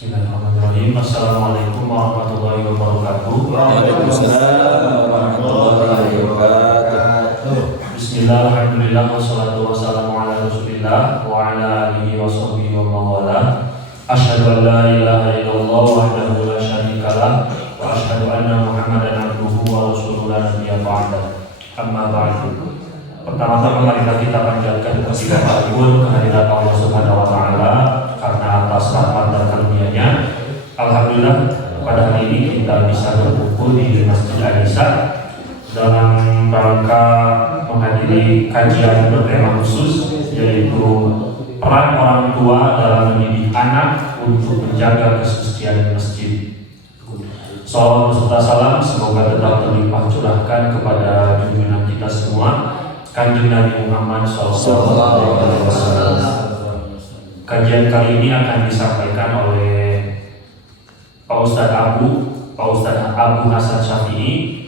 Bismillahirrahmanirrahim. Assalamualaikum warahmatullahi wabarakatuh. Waalaikumsalam warahmatullahi wabarakatuh. Bismillah, alhamdulillah, wassalatu wassalamu ala rasulillah wa ala alihi wa sahbihi wa mawala. Asyhadu an la ilaha illallah wahdahu la syarikalah wa asyhadu anna Muhammadan abduhu wa rasuluhu la nabiyya ba'da. Amma ba'du. Pertama-tama marilah kita panjatkan puji dan syukur kehadirat Allah Subhanahu wa taala karena atas rahmat dan karunia-Nya. Alhamdulillah pada hari ini kita bisa berkumpul di Masjid Al-Nisa dalam rangka menghadiri kajian bertema khusus, yaitu peran orang tua dalam mendidik anak untuk menjaga kesucian masjid. Salawat beserta salam semoga tetap terlimpah curahkan kepada junjungan kita semua, Kanjeng Nabi Muhammad SAW. Kajian kali ini akan disampaikan oleh Pak Ustadz Abu Hasan Syafi'i.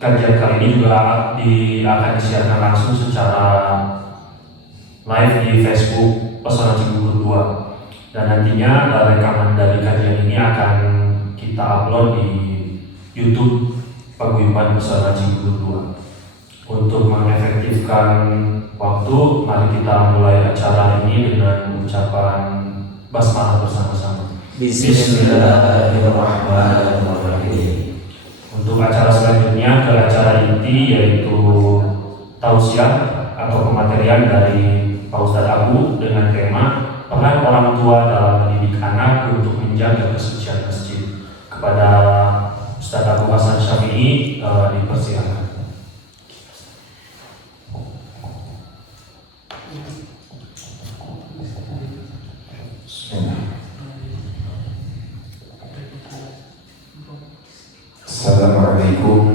Kajian kali ini juga akan disiarkan langsung secara live di Facebook Pesona Cibubur 2, dan nantinya rekaman dari kajian ini akan kita upload di YouTube Paguyuban Pesona Cibubur 2. Untuk mengefektifkan waktu, mari kita mulai acara ini dengan ucapan basmalah bersama-sama. Bismillahirrahmanirrahim. Untuk acara selanjutnya ke acara inti, yaitu tausiah atau pematerian dari Pak Ustadz Abu dengan tema peran orang tua dalam mendidik anak untuk menjaga kesucian masjid. Kepada Ustadz Abu Hasan Syafi'i dipersilakan. Assalamualaikum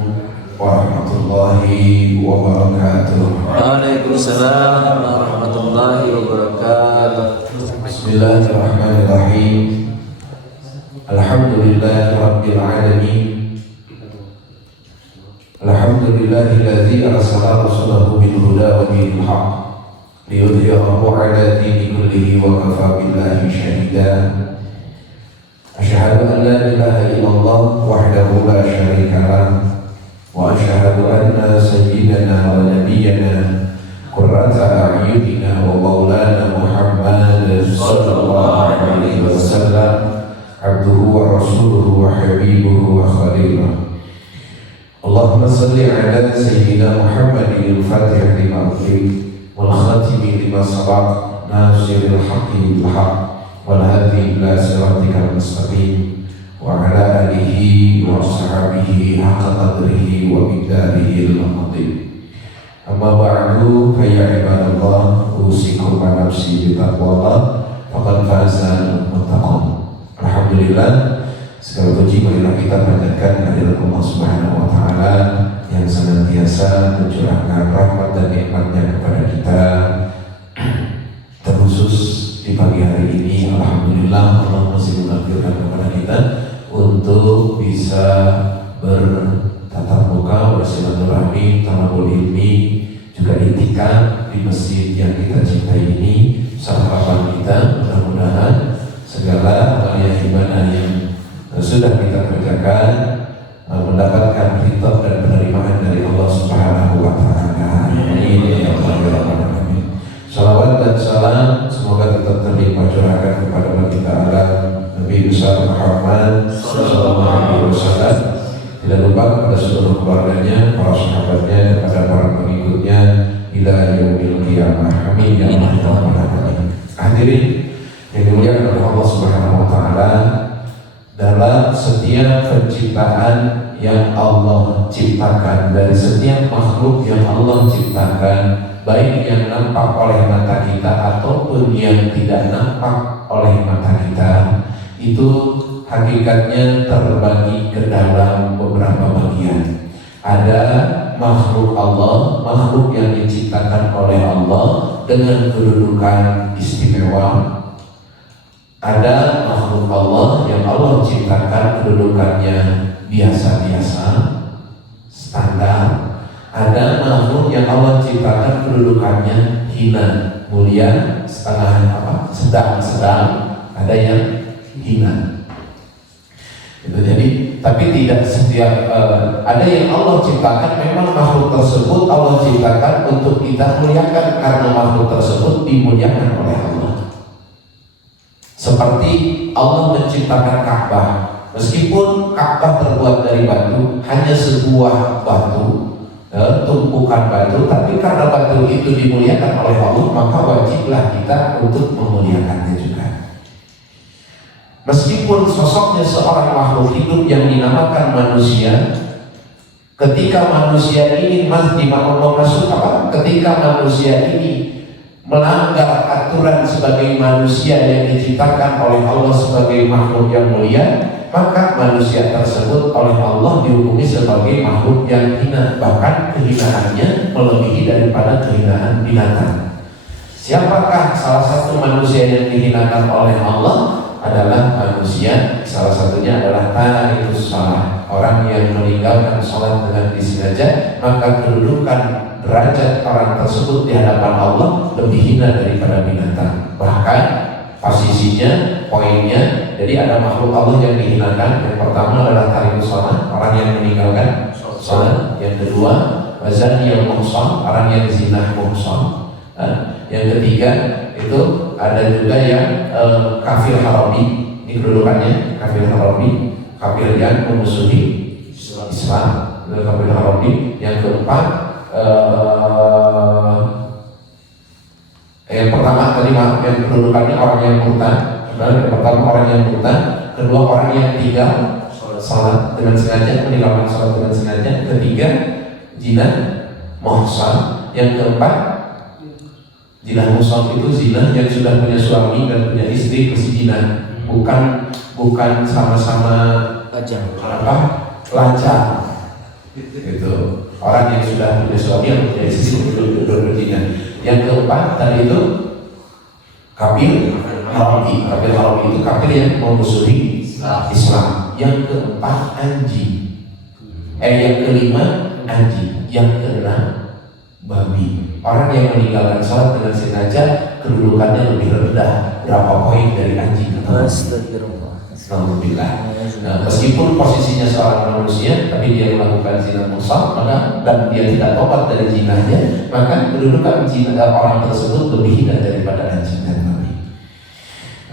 warahmatullahi wabarakatuh. Waalaikumsalam warahmatullahi wabarakatuh. Bismillahirrahmanirrahim. Alhamdulillahi rabbil alamin. Alhamdulillahilladzi arsala rasulahu bil huda wa dinil haqq liyudhhirahu 'ala dini kullihi wa kafaa billahi shahida. Asyhadu an la ilaha illallah wahdahu la syarika lah wa asyhadu anna sayyidana wa nabiyyana qurrata a'yunina wa maulana Muhammad sallallahu alaihi wasallam abduhu wa rasuluhu wa habibuhu wa khaliluhu. Allahumma salli ala sayyidina Muhammadin al-fatih lima ughliq wal khatimi lima sabaq nasiril haqqi bil haqq wal hadi ila siratikal mustaqim wa ala alihi wa sahbihi haqqa qadrihi wa miqdarihi al-azim. Amma ba'du, fa ya ibadallah, usikum wa nafsi bi taqwallah faqad faza muttaqun. Alhamdulillah, segala puji marilah kita panjatkan kehadirat Allah Subhanahu wa taala yang senantiasa mencurahkan rahmat dan nikmat-Nya kepada kita. Terkhusus di pagi hari ini, alhamdulillah Allah masih menakdirkan kepada kita untuk bisa bertatap muka, bersilaturahmi, talabul ilmi, juga iktikaf di masjid yang kita cintai ini. Harapan kita mudah-mudahan segala amal ibadah yang sudah kita kerjakan mendapatkan ridha dan penerimaan dari Allah Subhanahu wa taala. Amin ya rabbal alamin. Salawat dan salam semoga tetap terlimpah curahkan kepada baginda alam Nabi besar Muhammad sallallahu alaihi wasallam. Tidak lupa kepada seluruh keluarganya, para sahabatnya, kepada para pengikutnya ila yaumil qiyamah. Amin ya rabbal alamin. Hadirin yang dimuliakan oleh Allah Subhanahu wa taala, dalam setiap penciptaan yang Allah ciptakan, dari setiap makhluk yang Allah ciptakan, baik yang nampak oleh mata kita ataupun yang tidak nampak oleh mata kita, itu hakikatnya terbagi ke dalam beberapa bagian. Ada makhluk Allah, makhluk yang diciptakan oleh Allah dengan kedudukan istimewa. Ada makhluk Allah yang Allah ciptakan kedudukannya biasa-biasa, standar. Ada makhluk yang Allah ciptakan kedudukannya hina, mulia, setengah sedang, ada yang hina. Gitu. Jadi, tapi tidak setiap ada yang Allah ciptakan, memang makhluk tersebut Allah ciptakan untuk kita muliakan karena makhluk tersebut dimuliakan oleh Allah. Seperti Allah menciptakan Ka'bah, meskipun Ka'bah terbuat dari batu, hanya sebuah batu, tumpukan batu, tapi karena batu itu dimuliakan oleh Allah, maka wajiblah kita untuk memuliakannya juga. Meskipun sosoknya seorang makhluk hidup yang dinamakan manusia, ketika manusia ini ketika manusia ini melanggar aturan sebagai manusia yang diciptakan oleh Allah sebagai makhluk yang mulia, maka manusia tersebut oleh Allah dihukumi sebagai makhluk yang hina, bahkan kehinaannya melebihi daripada kehinaan binatang. Siapakah salah satu manusia yang dihinakan oleh Allah? Adalah manusia, salah satunya adalah tarikus shalah, orang yang meninggalkan sholat dengan disengaja, maka kedudukan derajat orang tersebut di hadapan Allah lebih hina daripada binatang. Bahkan posisinya, poinnya, jadi ada makhluk Allah yang dihinakan. Yang pertama adalah tarikus shalah, orang yang meninggalkan sholat. Yang kedua, wazani yang muhsan, orang yang zina muhsan. Yang ketiga itu ada juga yang kafir harami. Ini kedudukannya kafir harami, kafir yang memusuhi Islam, kafir harami. Yang keempat yang pertama tadi yang kedudukannya orang yang murtad. Yang pertama orang yang murtad, kedua orang yang tidak salat dengan sengaja, meninggalkan salat dengan sengaja. Ketiga zina muhsan. Yang keempat, zina muhsan itu zina yang sudah punya suami dan punya istri berzina, bukan sama-sama lacak gitu. Orang yang sudah punya suami yang punya istri berzina. Yang keempat tadi itu kafir harami. Kafir harami itu kafir yang memusuhi Islam. Yang keempat anjing. Yang kelima anjing. Yang keenam babi. Orang yang meninggalkan sholat dengan sengaja kedudukannya lebih rendah berapa poin dari anjing. Alhamdulillah. Nah, meskipun posisinya seorang manusia, tapi dia melakukan zina muhsan, maka dan dia tidak tobat dari zinanya, maka kedudukan zina orang tersebut lebih hina daripada anjing dan babi.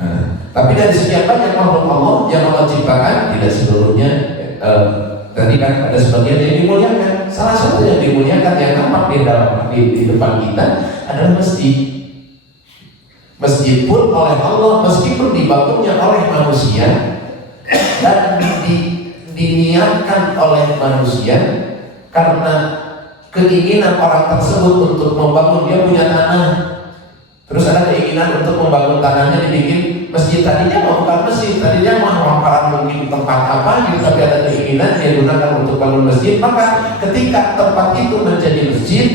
Nah, tapi dari sekian banyak makhluk Allah yang Allah ciptakan, tidak seluruhnya. Tadi kan ada sebagian yang dimuliakan. Salah satu yang dimuliakan yang nampak di depan kita adalah masjid. Masjid pun oleh Allah, meskipun dibangunnya oleh manusia dan diniatkan oleh manusia karena keinginan orang tersebut untuk membangun, dia punya tanah, terus ada keinginan untuk membangun tanahnya, dibikin masjid. Tadinya mau bukan masjid, tadinya mau hamparan mungkin tempat apa gitu, tapi ada keinginan dia gunakan untuk bangun masjid. Maka ketika tempat itu menjadi masjid,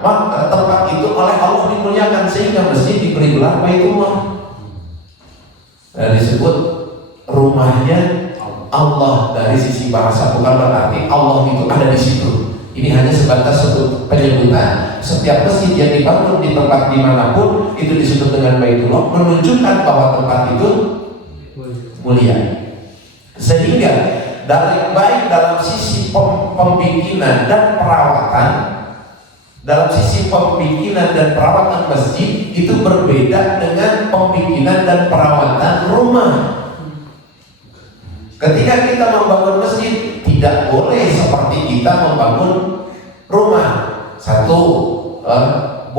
maka tempat itu oleh Allah dimuliakan sehingga masjid diberi gelar Baitullah. Disebut rumahnya Allah dari sisi bahasa, bukan berarti Allah itu ada di situ. Ini hanya sebatas penyebutan. Setiap masjid yang dibangun di tempat dimanapun itu disebut dengan Baitullah, menunjukkan bahwa tempat itu mulia. Sehingga baik dalam sisi pembikinan dan perawatan, dalam sisi pembikinan dan perawatan masjid itu berbeda dengan pembikinan dan perawatan rumah. Ketika kita membangun masjid, tidak boleh seperti kita membangun rumah.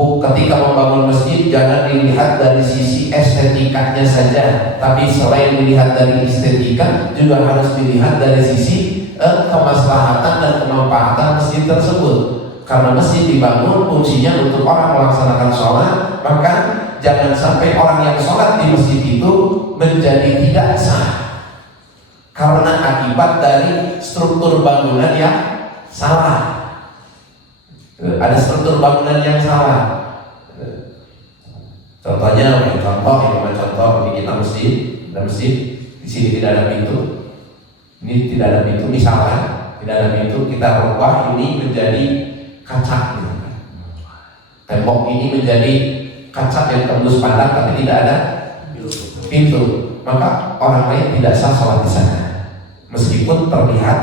Ketika membangun masjid jangan dilihat dari sisi estetikanya saja, tapi selain dilihat dari estetika juga harus dilihat dari sisi kemaslahatan dan kemanfaatan masjid tersebut. Karena masjid dibangun fungsinya untuk orang melaksanakan sholat, maka jangan sampai orang yang sholat di masjid itu menjadi tidak sah karena akibat dari struktur bangunan yang salah. Ada struktur bangunan yang salah. Contohnya, contoh ini kita masjid, di sini tidak ada pintu. Ini tidak ada pintu, misalkan tidak ada pintu, kita rubah ini menjadi kaca gitu. Tembok ini menjadi kaca yang tembus pandang tapi tidak ada pintu, maka orang lain tidak sah sholat di sana meskipun terlihat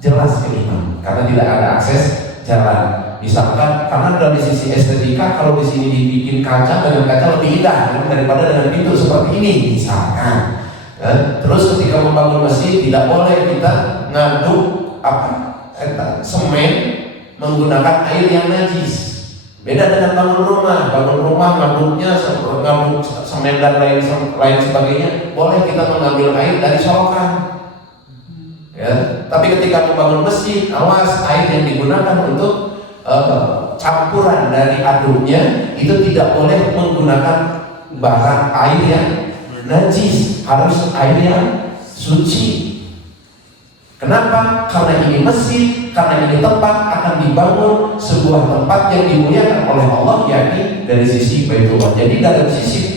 jelas ke imam karena tidak ada akses jalan. Misalkan karena dari sisi estetika kalau di sini dibikin kaca, dengan kaca lebih indah daripada dengan pintu seperti ini misalkan. Terus ketika membangun masjid tidak boleh kita ngaduk semen menggunakan air yang najis. Beda dengan bangun rumah ngaduknya ngaduk semen dan lain sebagainya, boleh kita mengambil air dari solokan. Ya, tapi ketika membangun masjid, awas air yang digunakan untuk campuran dari aduknya itu tidak boleh menggunakan bahan air yang najis, harus air yang suci. Kenapa? Karena ini masjid, karena ini tempat akan dibangun sebuah tempat yang dimuliakan oleh Allah, yakni dari sisi Baitullah. Jadi dalam sisi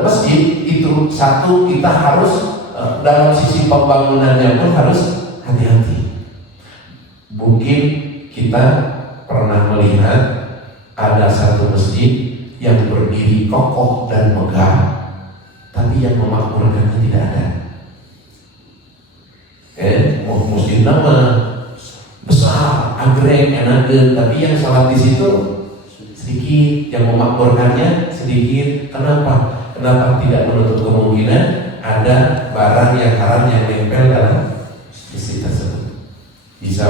masjid itu satu, kita harus dalam sisi pembangunannya pun harus hati-hati. Mungkin kita pernah melihat ada satu masjid yang berdiri kokoh dan megah, tapi yang memakmurkannya tidak ada. Masjid nama besar, agreng, enakeun, tapi yang sholat di situ sedikit, yang memakmurkannya sedikit. Kenapa? Kenapa tidak menutup kemungkinan ada barang yang haram yang nempel dalam masjid tersebut? Bisa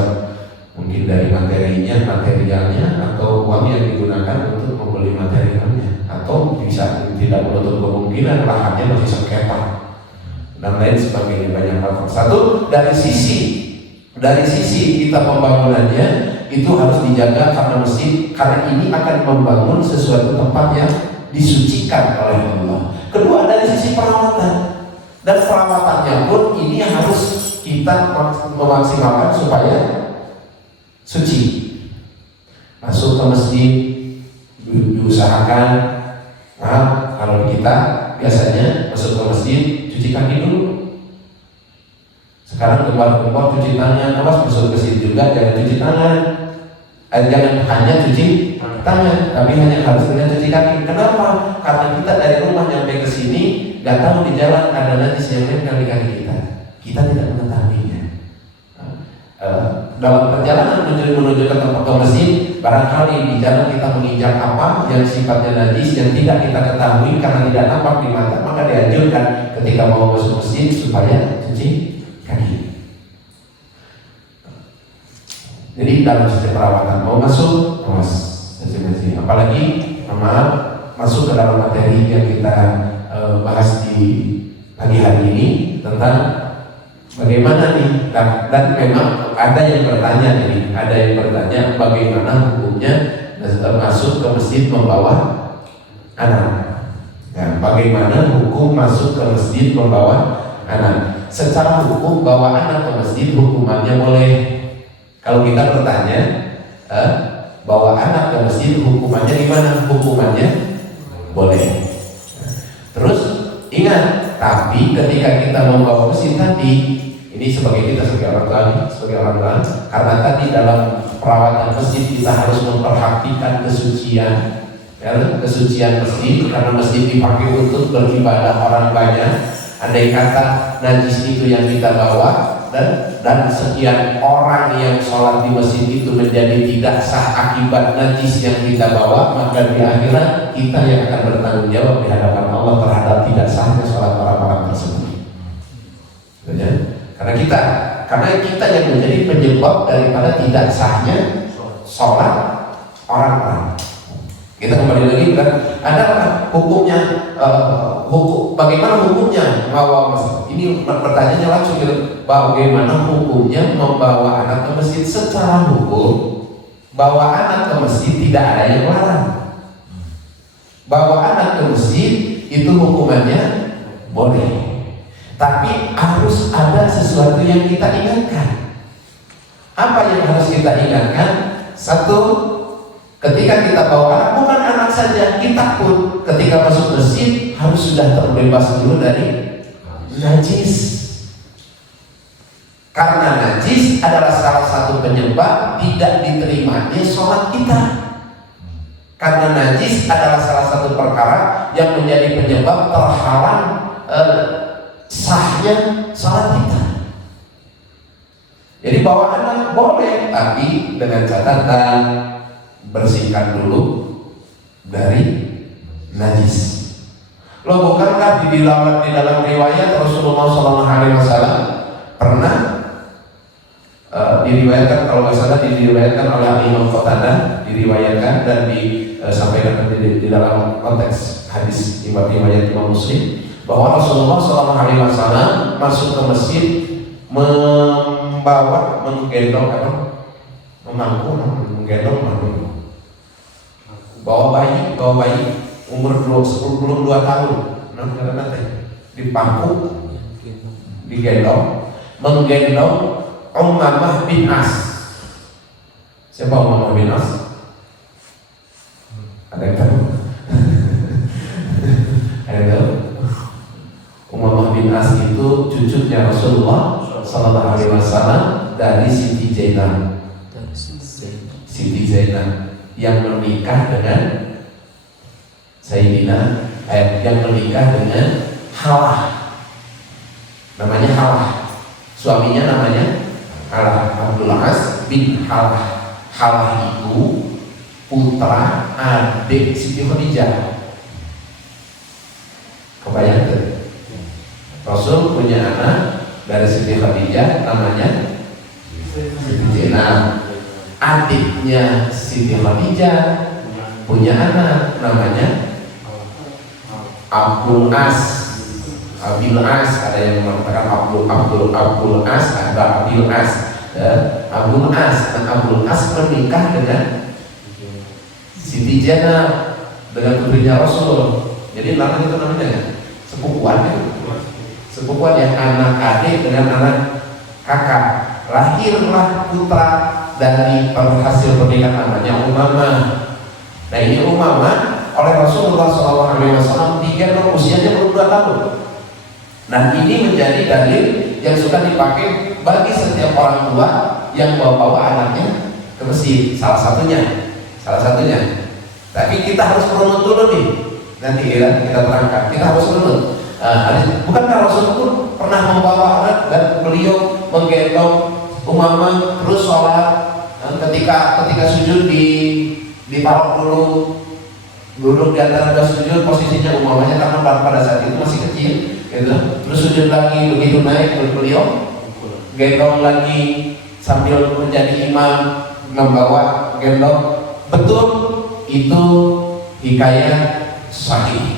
mungkin dari materialnya atau uang yang digunakan untuk membeli materialnya, atau bisa tidak menutup kemungkinan lahannya masih sengketa dan lain sebagainya, banyak hal. Satu, dari sisi kita pembangunannya itu harus dijaga karena masjid, karena ini akan membangun sesuatu tempat yang disucikan oleh Allah. Kedua, dari sisi perawatan, dan perawatannya pun ini harus kita memaksimalkan supaya suci. Masuk ke masjid diusahakan, kalau kita biasanya masuk ke masjid cuci kaki dulu. Sekarang keluar cuci tangan, awas masuk ke situ juga jangan cuci tangan. Jangan hanya cuci tangan, tapi hanya harus dengan cuci kaki. Kenapa? Karena kita dari rumah sampai ke sini nggak tahu di jalan ada najis yang nempel di kaki kita. Kita tidak mengetahuinya. Dalam perjalanan menuju ke tempat ke masjid, barangkali di jalan kita menginjak apa yang sifatnya najis yang tidak kita ketahui karena tidak nampak di mata, maka dianjurkan ketika mau masuk masjid supaya cuci kaki. Jadi dalam sistem perawatan mau masuk, apalagi masuk ke dalam materi yang kita bahas di pagi hari ini tentang bagaimana nih, dan memang ada yang bertanya bagaimana hukumnya masuk ke masjid membawa anak. Dan bagaimana hukum masuk ke masjid membawa anak? Secara hukum bawa anak ke masjid hukumannya boleh. Kalau kita bertanya bawa anak ke masjid hukumannya gimana? Hukumannya boleh. Terus ingat, tapi ketika kita membawa masjid tadi, ini sebagai orang tua, karena tadi dalam perawatan masjid kita harus memperhatikan kesucian, kesucian masjid, karena masjid dipakai untuk beribadah orang banyak. Andai kata najis itu yang kita bawa dan sekian orang yang sholat di masjid itu menjadi tidak sah akibat najis yang kita bawa, maka di akhirat kita yang akan bertanggung jawab di hadapan Allah terhadap tidak sahnya sholat orang-orang tersebut. Karena kita yang menjadi penyebab daripada tidak sahnya sholat orang-orang. Kita kembali lagi kan, ada hukumnya, bagaimana hukumnya membawa masjid? Ini pertanyaannya langsung gitu, bagaimana hukumnya membawa anak ke masjid? Secara hukum, bawa anak ke masjid tidak ada yang larang. Bawa anak ke masjid itu hukumannya boleh, tapi harus ada sesuatu yang kita ingatkan. Apa yang harus kita ingatkan? Satu, ketika kita bawa anak, bukan anak saja, kita pun ketika masuk masjid harus sudah terbebas dulu dari najis. Karena najis adalah salah satu penyebab tidak diterimanya sholat kita. Karena najis adalah salah satu perkara yang menjadi penyebab terhalang sahnya salat kita. Jadi bawa anak boleh, tapi dengan catatan bersihkan dulu dari najis. Loh, bukankah di dalam riwayat Rasulullah SAW pernah diriwayatkan, kalau nggak salah diriwayatkan oleh Imam Qatadah, diriwayatkan dan disampaikan di dalam konteks hadis riwayat Imam Muslim, bahwa Rasulullah SAW masuk ke masjid menggendong bawa bayi umur 10 belum 2 tahun, dipangku, menggendong Umamah bin As. Siapa Umamah bin As? Ada yang tahu? Ada yang tahu? Umamah bin As itu cucunya Rasulullah Sallallahu Alaihi Wasallam dari Siti Zainab. Siti Zainab yang menikah dengan Sayyidina, yang menikah dengan Halah. Namanya Halah. Suaminya namanya Halah, Abdul As bin Halah. Halah itu putra adik Siti Khadijah. Kebayang tuh? Rasul punya anak dari Siti Khadijah namanya Siti Zainab. Adiknya Siti Khadijah punya anak namanya Abdul As. Abil As, ada yang mengatakan Abdul As, ada Abil As. Abdul As dan Abdul As menikah dengan Siti Zainab, dengan putrinya Rasul. Jadi namanya itu namanya sepupuan yang anak adik dengan anak kakak. Lahirlah putra dari hasil pernikahan namanya Umamah. Nah, ini Umamah oleh Rasulullah SAW digendong usianya belum 2 tahun. Nah, ini menjadi dalil yang suka dipakai bagi setiap orang tua yang bawa anaknya ke masjid. Salah satunya. Tapi kita harus runut dulu nih. Nanti kita terangkan. Kita harus runut. Bukankah Rasul pun pernah membawa anak dan beliau menggendong Umamah terus sholat, ketika sujud ditaruh duduk di antara 2 sujud, posisinya Umamahnya karena pada saat itu masih kecil gitu. Terus sujud lagi, begitu naik terus beliau gendong lagi sambil menjadi imam, membawa gendong. Betul, itu hikayat sahih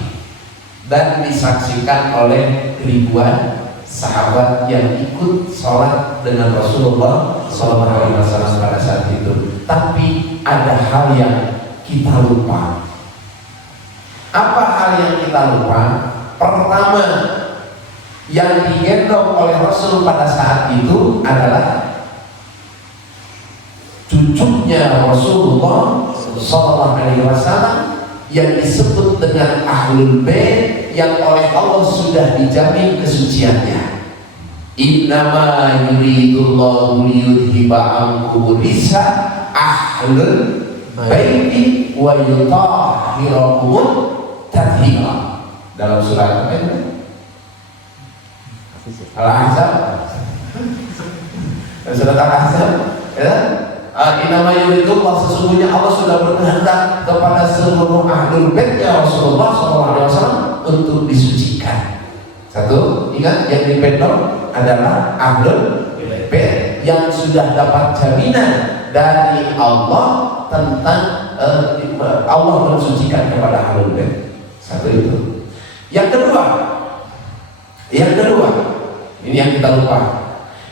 dan disaksikan oleh ribuan sahabat yang ikut sholat dengan Rasulullah SAW pada saat itu. Tapi ada hal yang kita lupa. Apa hal yang kita lupa? Pertama, yang digendong oleh Rasul pada saat itu adalah cucunya Rasulullah SAW yang disebut dengan Ahlul Bait, yang oleh Allah sudah dijamin kesuciannya. Innama yuridullahu liyudhiba ankum risa ahlul baiti wa yutahhirakum tathira. Dalam surat apa itu? Al-Ahzab. Surat Al-Ahzab, ya. Innama yuridullah, sesungguhnya Allah sudah berkehendak kepada seluruh ahlul baitnya Rasulullah SAW untuk disucikan. Satu, ingat yang dipendong adalah ahlul bait yang sudah dapat jaminan dari Allah tentang Allah mensucikan kepada ahlul bait. Satu itu. Yang kedua, ini yang kita lupa.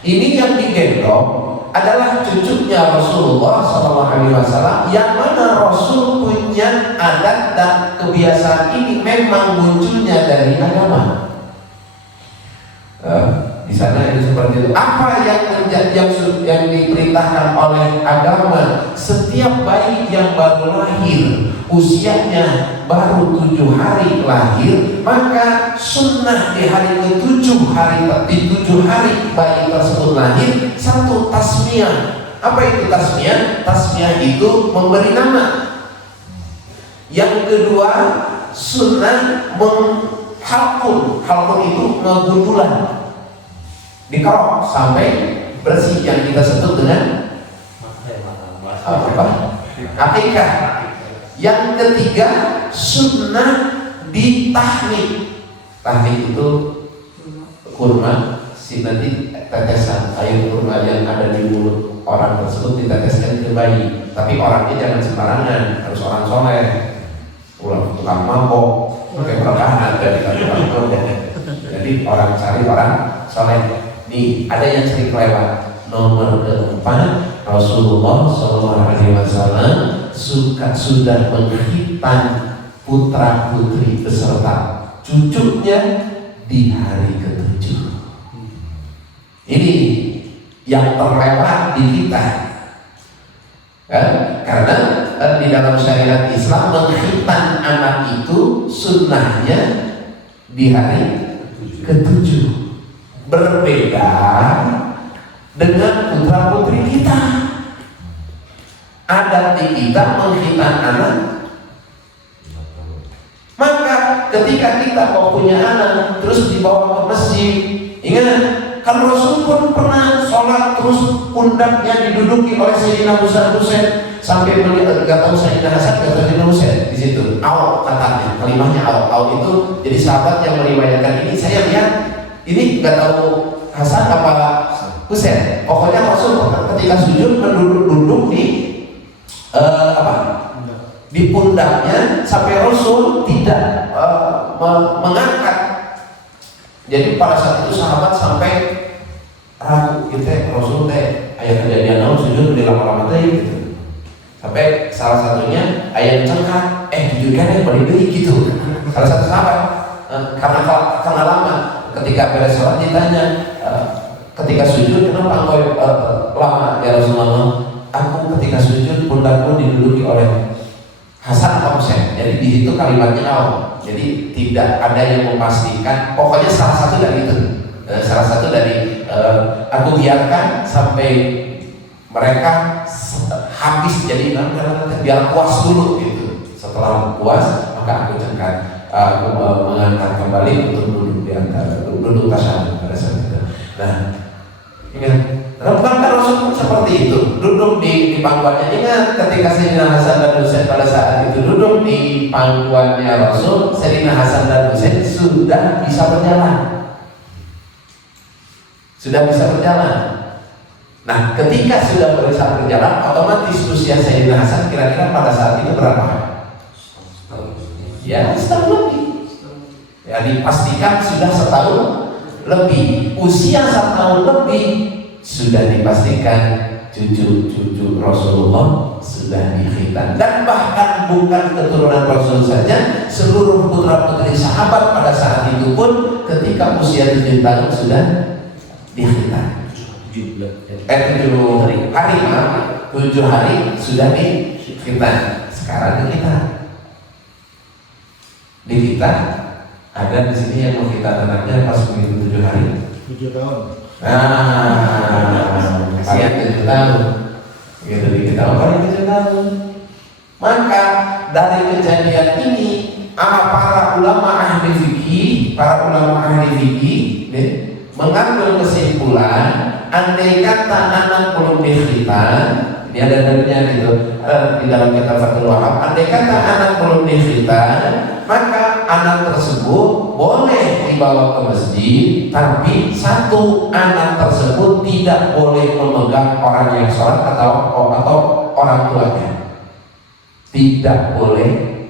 Ini yang digendong adalah cucunya Rasulullah SAW, yang mana Rasul punya adat dan kebiasaan ini memang munculnya dari agama. Di sana itu seperti itu. Apa yang diperintahkan oleh agama? Setiap bayi yang baru lahir, usianya baru 7 hari lahir, maka sunnah di hari ke-7 hari bayi tersebut lahir, satu tasmiyah. Apa itu tasmiyah? Tasmiyah itu memberi nama. Yang kedua, sunnah halkun itu ngegundulan, dikerok sampai bersih, yang kita sebut dengan akikah. Yang ketiga, sunnah ditahnik. Tahnik itu kurma, nanti tetesan air kurma yang ada di mulut orang tersebut diteteskan ke bayi. Tapi orangnya jangan sembarangan, harus orang soleh, tukang mabok, pakai perkahan dari tukang mabok. Jadi orang cari orang soleh. Nih ada yang sering lewat. Nomor keempat, Rasulullah SAW sudah menghitan putra putri beserta cucunya di hari ke-7. Ini yang terlewat di kita, karena di dalam syariat Islam menghitan anak itu sunnahnya di hari ke-7. Berbeda dengan putra putri kita. Adat di kita menghitan anak. Maka ketika kita mau punya anak terus dibawa ke masjid, ingat kan Rasul pun pernah sholat terus pundaknya diduduki oleh Sayyidina Husain sampai melihat, gak tahu Sayyidina Hasan gak tahu Sayyidina Husain di situ. Aw katanya, kalimahnya aw itu. Jadi sahabat yang meriwayatkan ini, saya lihat ini gak tahu Hasan apa Husain. Pokoknya Rasul ketika sujud menduduk di di pundaknya sampai Rasul tidak mengangkat. Jadi pada saat itu sahabat sampai ragu gitu, Rasul ayat kejadian naon sujud di lama-lama gitu. Sampai salah satunya ayat cengkat, jujur kan beri gitu. Salah satu sahabat karena lama ketika beres sholat ditanya, ketika sujud kenapa engkau lama ya Rasulullah? Aku ketika sujud pundakku diduduki oleh Hasan atau Husain. Jadi di situ kalimatnya awal. Jadi tidak ada yang memastikan. Pokoknya salah satu dari itu. Salah satu dari aku biarkan sampai mereka habis. Jadi biar puas dulu gitu. Setelah puas maka aku cengkat. Aku mengangkat kembali untuk duduk di antara duduk tasyahud pada saat itu. Nah, ingat. Bukankah Rasul pun seperti itu, duduk di pangkuannya. Ingat ketika Sayyidina Hasan dan Husain pada saat itu duduk di pangkuannya Rasul, Sayyidina Hasan dan Husain sudah bisa berjalan. Nah, ketika sudah bisa berjalan, otomatis usia Sayyidina Hasan kira-kira pada saat itu berapa? Ya, setahun lebih. Ya, dipastikan sudah setahun lebih. Usia setahun lebih sudah dipastikan cucu-cucu Rasulullah sudah dikhitan. Dan bahkan bukan keturunan Rasul saja, seluruh putra-putri sahabat pada saat itu pun ketika usia 7 tahun sudah dikhitan. 7 hari sudah dikhitan. Sekarang di kita ada di sini yang menghitan anaknya pas begitu 7 hari. 7 tahun. Kalian 7 tahun. Gitu kita paling 7 tahun. Maka dari kejadian ini para ulama ahli fikih mengambil kesimpulan, andai kata anak belum dikhitan, ini ada dalilnya gitu di dalam kitab Fathul Wahab, andai kata anak belum dikhitan, maka anak tersebut boleh dibawa ke masjid, tapi satu anak tersebut tidak boleh memegang orang yang sholat atau orang tuanya. Tidak boleh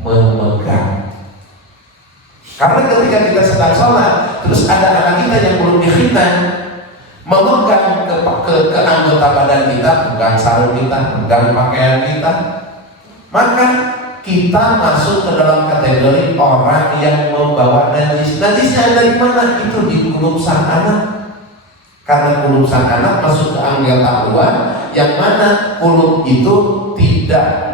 memegang. Karena ketika kita sedang sholat, terus ada anak kita yang belum dikhitan, memegang ke anggota badan kita, pegang sarung kita, pegang pakaian kita, maka kita masuk ke dalam kategori orang yang membawa najis. Najisnya dari mana? Itu di kulub sang anak. Karena kulub sang anak masuk ke anggota luar, yang mana kulub itu tidak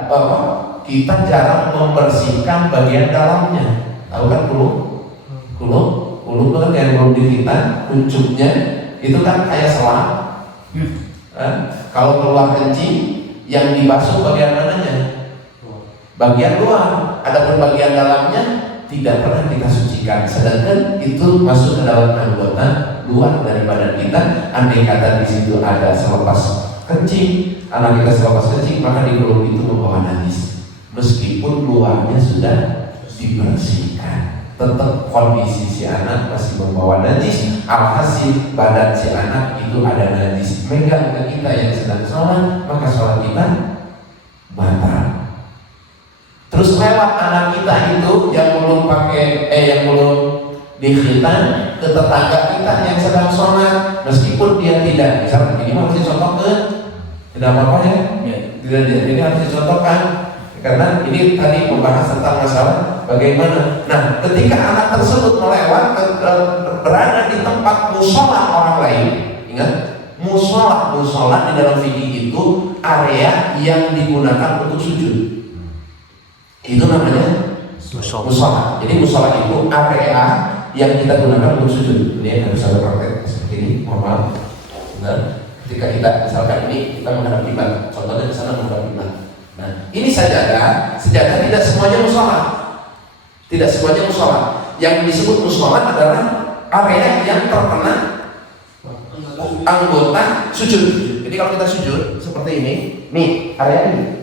kita jarang membersihkan bagian dalamnya. Tahu kan kulub kan yang belum dikhitan, kuncupnya itu kan kayak selang. Kalau keluar kencing, yang dibasuh bagian mananya? bagian luar. Adapun bagian dalamnya tidak pernah kita sucikan, sedangkan itu masuk ke dalam anggota luar dari badan kita. Andai kata di situ ada selepas kencing, anak kita selepas kencing, maka di mulut itu membawa najis, meskipun luarnya sudah dibersihkan, tetap kondisi si anak masih membawa najis. Alhasil badan si anak itu ada najis megang ke kita yang sedang sholat, maka sholat kita batal. Terus lewat anak kita itu yang belum yang belum dikhitan ke tetangga kita yang sedang sholat, meskipun dia tidak, misalnya ini harus dicontohkan, tidak apa-apa ya, tidak, ini harus dicontohkan karena ini tadi membahas tentang masalah bagaimana. Nah, ketika anak tersebut melewat berada di tempat musola orang lain, ingat, musola di dalam fikih itu area yang digunakan untuk sujud. Itu namanya musola. Jadi musola itu area yang kita gunakan untuk sujud. Ini harus ada praktek seperti ini. Mohon maaf. Benar. Ketika kita misalkan ini kita menghadap kiblat, contohnya di sana menghadap kiblat. Nah, ini sajadah tidak semuanya musola. Tidak semuanya musola. Yang disebut musola adalah area yang terkena anggota sujud. Jadi kalau kita sujud seperti ini, nih area ini.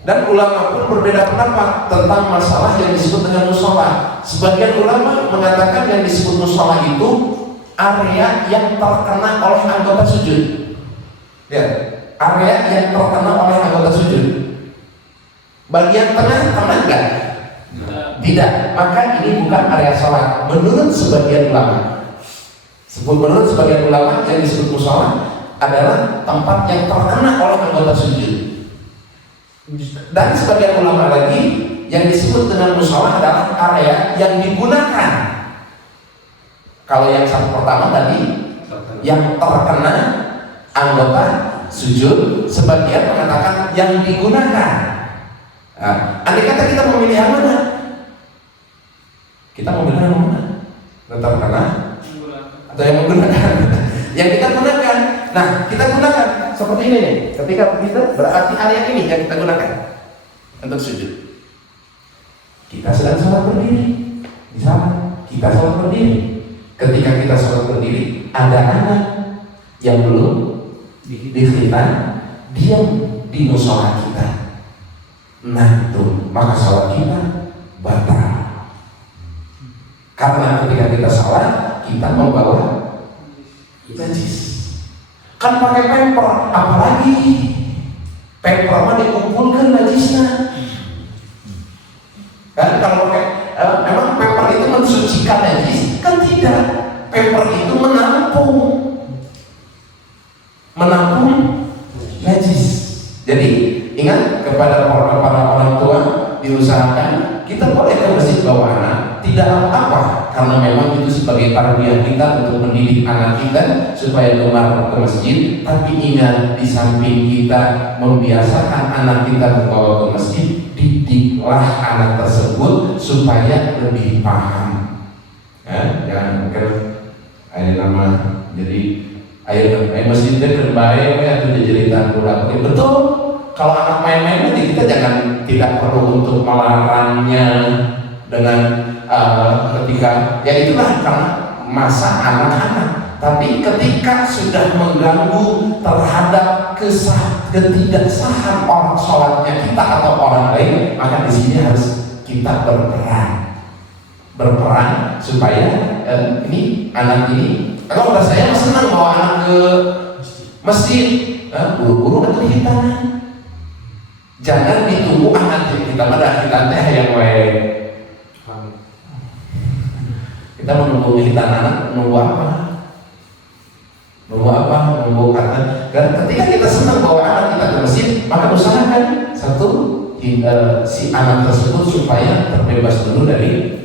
Dan ulama pun berbeda pendapat tentang masalah yang disebut dengan musola. Sebagian ulama mengatakan yang disebut musola itu area yang terkena oleh anggota sujud. Ya, area yang terkena oleh anggota sujud. Bagian tengah enggak? Tidak. Maka ini bukan area sholat. Menurut sebagian ulama, yang disebut musola adalah tempat yang terkena oleh anggota sujud. Dan sebagian ulama lagi yang disebut dengan musola adalah area yang digunakan. Kalau yang satu pertama tadi yang terkena anggota sujud, sebagian mengatakan yang digunakan. Nah, andai kata kita memilih yang mana? Kita memilih yang mana? Yang terkena atau yang menggunakan? Yang kita gunakan. Nah, kita gunakan seperti ini nih. Ketika kita berarti area ini yang kita gunakan untuk sujud. Kita sedang sholat berdiri. Misalnya kita sholat berdiri. Ketika kita sholat berdiri, ada anak yang belum dikhitan, dia di musola kita. Nah itu, maka sholat kita batal. Karena ketika kita sholat, kita membawa najis. Kan pakai pemper, apalagi pemper mah dikumpulkan najisnya. Kan kalau pakai memang pemper itu mensucikan najis, kan tidak. Pemper itu menampung najis. Jadi ingat kepada para orang tua, diusahakan kita boleh ke masjid bawa anak, tidak apa-apa, karena memang itu sebagai tarbiyah kita untuk mendidik anak kita supaya gemar ke masjid. Tapi ingat, di samping kita membiasakan anak kita membawa ke masjid, didiklah anak tersebut supaya lebih paham. Ya, jangan mikir air nama jadi air masjidnya terbaik ya itu dijeritan budak. Betul. Kalau anak main-main nanti kita tidak perlu untuk melarangnya dengan ketika ya itulah karena masa anak-anak. Tapi ketika sudah mengganggu terhadap ketidaksahan orang sholatnya kita atau orang lain, maka di sini harus kita berperan supaya ini anak ini. Kalau udah saya senang bawa anak ke masjid, buru-buru atau hitam. Jangan ditunggu anak kita teh yang baik. Kita menunggu hitam anak, menunggu apa? Menunggu kata. Dan ketika kita senang bawa anak kita ke masjid, maka usahakan satu si anak tersebut supaya terbebas dulu dari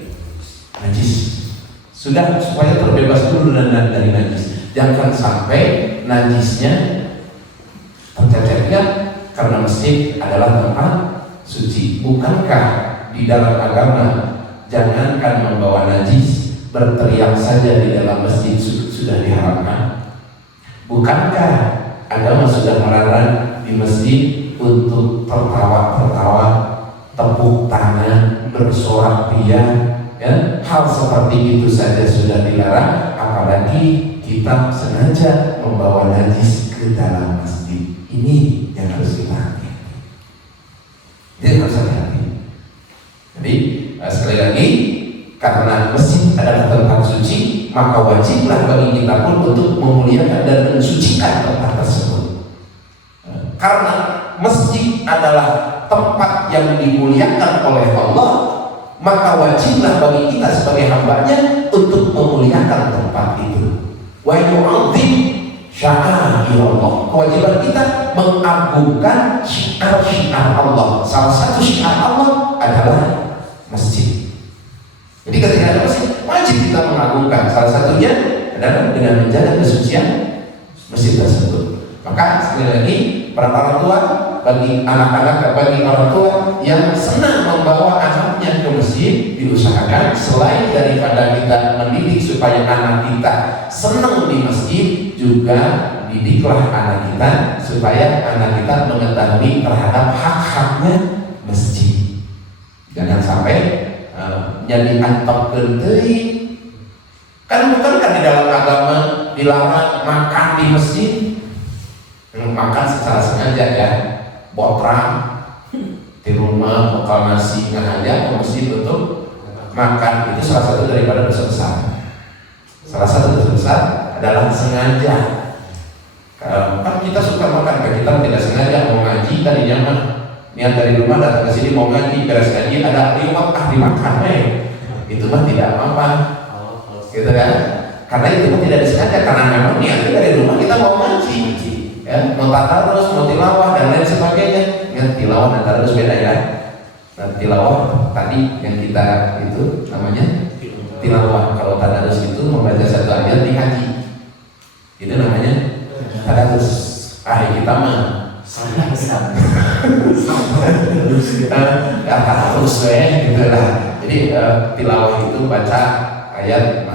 najis. Sudah supaya terbebas dulu dari najis. Jangan sampai najisnya tercecernya karena masjid adalah tempat suci. Bukankah di dalam agama jangankan membawa najis, berteriak saja di dalam masjid sudah diharamkan? Bukankah agama sudah melarang di masjid untuk tertawa-tertawa, tepuk tangan, bersorak riang, ya? Hal seperti itu saja sudah dilarang, apalagi kita sengaja membawa najis ke dalam masjid. Ini yang harus kita hati-hati. Ini harus hati-hati. Jadi sekali lagi, karena masjid adalah tempat suci, maka wajiblah bagi kita pun untuk memuliakan dan mensucikan tempat tersebut. Karena masjid adalah tempat yang dimuliakan oleh Allah, maka wajiblah bagi kita sebagai hambanya untuk memuliakan tempat itu. Wa yu'adzim sya'airallah. Kewajiban kita mengagungkan syiar-syiar Allah. Salah satu syiar Allah adalah masjid. Jadi ketika ada masjid, wajib kita mengagungkan. Salah satunya adalah dengan menjaga kesucian masjid tersebut. Maka sekali lagi, para orang tua, bagi anak-anak, bagi orang tua yang senang membawa anaknya ke masjid, diusahakan selain daripada kita mendidik supaya anak kita senang di masjid, juga didiklah anak kita supaya anak kita mengetahui terhadap hak-haknya masjid. Jangan sampai jadi antop gentei. Kan bukankah di dalam agama dilarang makan di masjid? Makan secara sengaja ya, botrang di rumah, bekal nasi nggak aja ke masjid untuk makan, itu salah satu daripada dosa besar. Salah satu dosa besar adalah sengaja. Kan kita suka makan, kita tidak sengaja mau ngaji tadinya mah niat dari rumah datang ke sini mau ngaji, beres ngaji ada riwat dimakan, itu mah tidak apa-apa, gitu kan? Karena itu mah tidak disengaja, karena memang niatnya dari rumah kita mau ngaji, ya, mau tadarus, mau tilawah dan lain sebagainya. Ingat tilawah dan tadarus beda ya. Nah, tilawah tadi yang kita itu namanya tilawah. Kalau tadarus itu membaca satu ayat dihaji, itu namanya tadarus. Kita mah tadarus gitu lah. Jadi tilawah itu baca ayat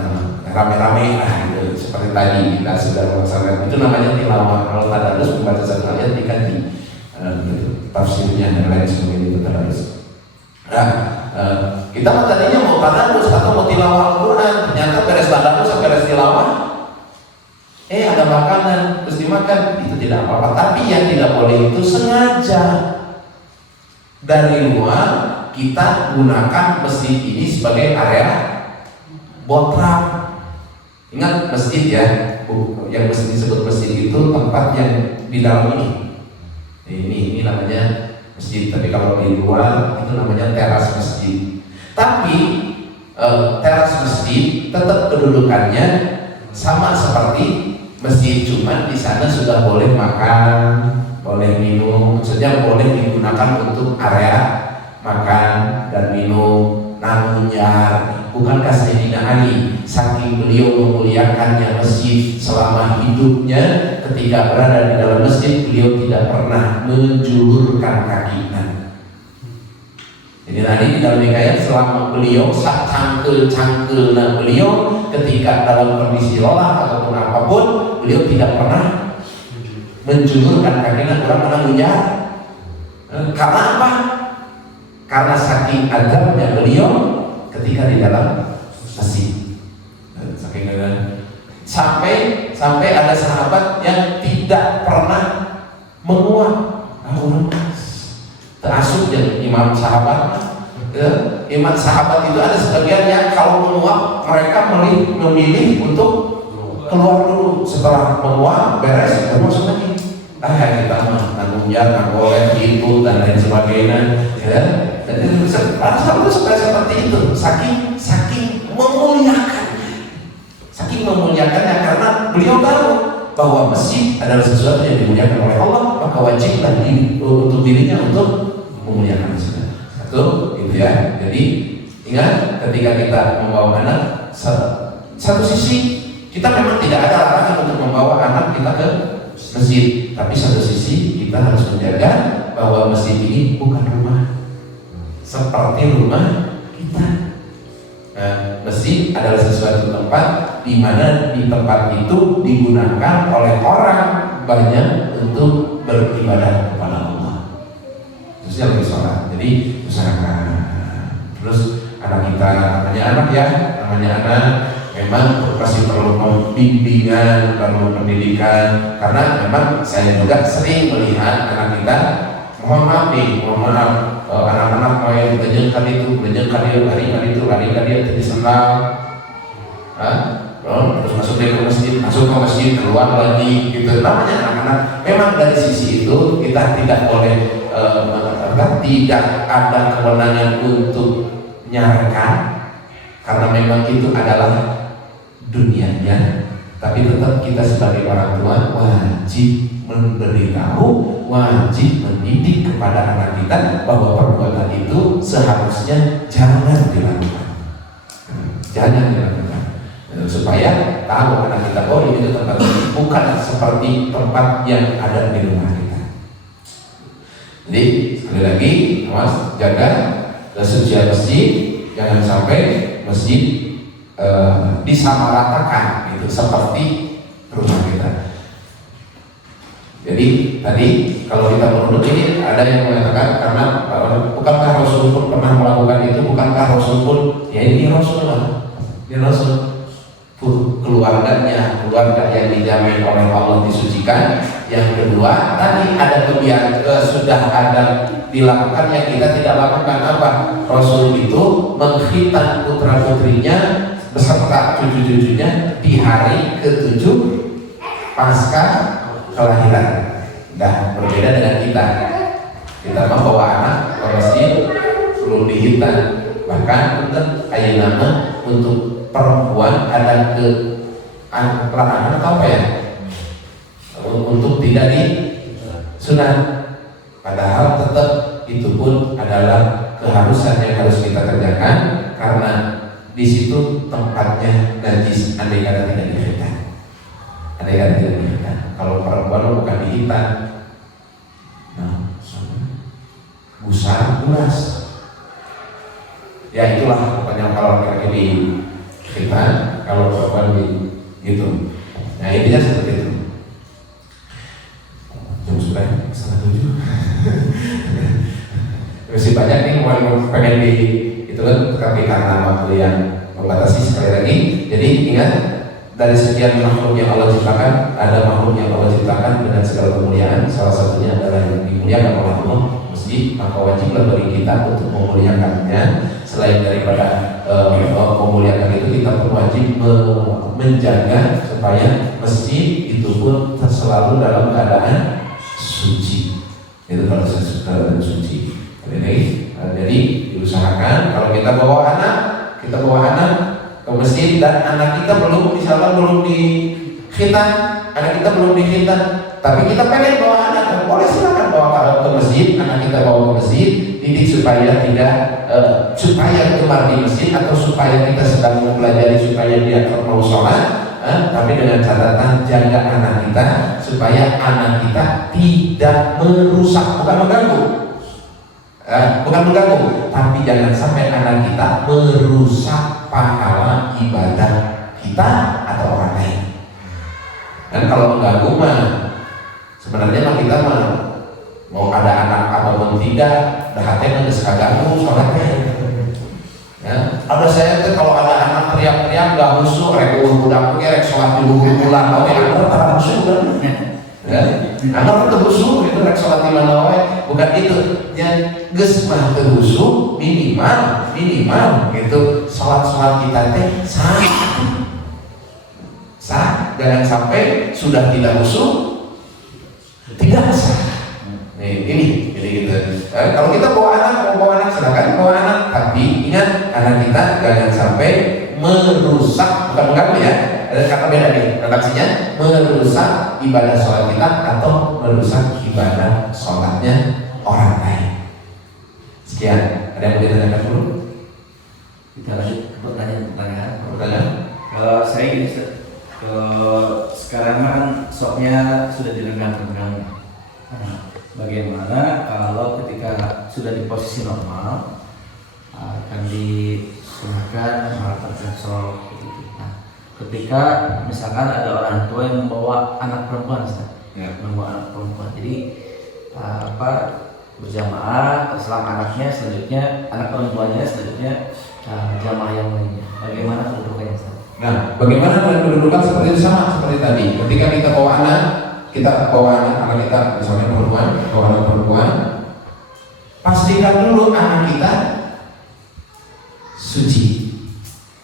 rame-rame gitu. Seperti tadi kita sudah melaksanakan, itu namanya tilawah. Kalau tadarus membaca satu ayat dikaji, gitu, tafsirnya dan lain sebagainya, itu tadarus. Nah, kita tadinya mau tadarus atau mau tilawah Al-Quran, ternyata beres tadarus sampai beres tilawah, ada makanan terus dimakan, itu tidak apa-apa. Tapi yang tidak boleh itu sengaja dari luar kita gunakan masjid ini sebagai area botrang. Ingat masjid ya, yang disebut masjid itu tempat yang di dalam ini. Ini namanya masjid, tapi kalau di luar itu namanya teras masjid. Tapi teras masjid tetap kedudukannya sama seperti masjid, cuma di sana sudah boleh makan, boleh minum, maksudnya boleh digunakan untuk area makan dan minum. Namun ya, bukankah Sayyidina Ali saking beliau memuliakannya masjid selama hidupnya, ketika berada di dalam masjid beliau tidak pernah menjulurkan kakinya. Jadi tadi di dalam hikayat selama beliau cangkel-cangkelnya beliau ketika dalam kondisi lelah ataupun apapun, beliau tidak pernah menjulurkan kakinya, orang menunjuk. Karena apa? Karena saking adabnya beliau ketika di dalam masjid. Saking sampai ada sahabat yang tidak pernah menguap. Terasuk ya imam sahabat. Imam sahabat itu ada sebagian yang kalau menguap mereka memilih untuk keluar dulu, setelah menguap beres baru masuk lagi. Kita mah nanggung boleh gitu dan lain sebagainya, ya. Dan itu harus seperti itu, saking memuliakannya, karena beliau tahu bahwa masjid adalah sesuatu yang dimuliakan oleh Allah, maka wajiblah untuk dirinya untuk memuliakan masjid. Satu, gitu ya. Jadi ingat, ketika kita membawa anak, satu sisi kita memang tidak ada larangan untuk membawa anak kita ke masjid, tapi satu sisi kita harus menjaga bahwa masjid ini bukan rumah seperti rumah kita. Nah, masjid adalah sesuatu tempat di mana di tempat itu digunakan oleh orang banyak untuk beribadah kepada Allah. Khususnya lebih sholat. Jadi usahakan. Terus anak kita, namanya anak memang pasti perlu bimbingan, perlu pendidikan. Karena memang saya juga sering melihat anak kita, mohon maaf, anak-anak main belajarkan itu, lari jadi sendal, terus masuk ke masjid, keluar lagi, gitu. Namanya anak-anak. Memang dari sisi itu kita tidak boleh, tidak ada kewenangan untuk nyarakan, karena memang itu adalah dunianya. Tapi tetap kita sebagai orang tua wajib memberitahu, wajib mendidik kepada anak kita bahwa perbuatan itu seharusnya jangan dilakukan, supaya tahu anak kita bahwa ini tempat bukan seperti tempat yang ada di rumah kita. Jadi sekali lagi, awas, jaga kesucian masjid, jangan sampai masjid disamaratakan gitu seperti rumah kita. Jadi tadi kalau kita menurut ini ada yang mengatakan, karena bukankah Rasul pun pernah melakukan itu, bukankah Rasul pun ya ini Rasul keluarga yang dijamin oleh Allah disucikan. Yang kedua tadi ada sudah ada dilakukan yang kita tidak lakukan. Apa? Rasul itu mengkhitan putra putrinya beserta cucu-cucunya di hari ke-7 pasca kelahiran. Nah, berbeda dengan kita mah bawa anak ke masjid belum dihitan. Bahkan untuk nama untuk perempuan ada ke larangan atau apa ya, untuk tidak disunat. Padahal tetap itu pun adalah keharusan yang harus kita kerjakan, karena di situ tempatnya najis andai kata tidak dihitan. Kalau perempuan bukan dihitan, buras. Ya itulah pokoknya kalau laki-laki dihitan, kalau perempuan gitu. Nah intinya seperti itu. Sudah 6:30. Masih banyak nih pengen di itu kan, tapi karena waktu yang membatasi sekali lagi. Jadi ingat, dari sekian makhluk yang Allah ciptakan, ada makhluk yang Allah ciptakan dengan segala kemuliaan. Salah satunya adalah yang dimuliakan oleh Allah, masjid. Maka wajiblah bagi kita untuk memuliakannya. Selain daripada memuliakan itu, kita pun wajib menjaga supaya masjid itu pun selalu dalam keadaan suci. Itu kalau keadaan suci. Jadi diusahakan kalau kita bawa anak ke masjid dan anak kita belum dikhitan, tapi kita pengen bawa anak, boleh silakan bawa ke masjid, anak kita bawa ke masjid, didik supaya tidak supaya gemar di masjid, atau supaya kita sedang mempelajari supaya dia mau sholat, tapi dengan catatan jaga anak kita supaya anak kita tidak merusak, bukan mengganggu, tapi jangan sampai anak kita merusak pahala ibadah kita atau orang lain. Dan kalau mengganggu mah sebenarnya kita mau ada anak ataupun tidak, dah hati nggak sekaganggu sholatnya. Ya, ada saya tuh kalau ada anak teriak-teriak nggak khusyuk, budak rek sholat dulu pulang, oke, anak khusyuk kan? Ya, anak khusyuk itu rek sholat di mana wae, bukan itu. Yang geus mah khusyuk minimal gitu, sholat kita teh sah, jangan sampai sudah tidak khusyuk tidak sah. Nih ini jadi gitu. Kalau kita bawa anak silakan bawa anak, tapi ingat anak kita jangan sampai merusak, bukan mengganggu ya. Ada kata beda nih redaksinya, merusak ibadah sholat kita atau merusak ibadah sholatnya orang lain. Sekian, ada yang mau ditanyakan dulu? Kita lanjut ke pertanyaan. Saya gini, sekarang kan soknya sudah direnggang. Bagaimana kalau ketika sudah di posisi normal akan sunahkan melakukan sholat gitu. Nah, ketika misalkan ada orang tua yang membawa anak perempuan, membawa anak perempuan, jadi berjamaah selama anaknya, selanjutnya anak perempuannya, selanjutnya jamaah yang lainnya. Bagaimana kedudukannya? Nah, bagaimana dengan kedudukan seperti itu sama seperti tadi. Ketika kita bawa anak kita, misalnya bawa anak perempuan, pastikan dulu anak kita suci.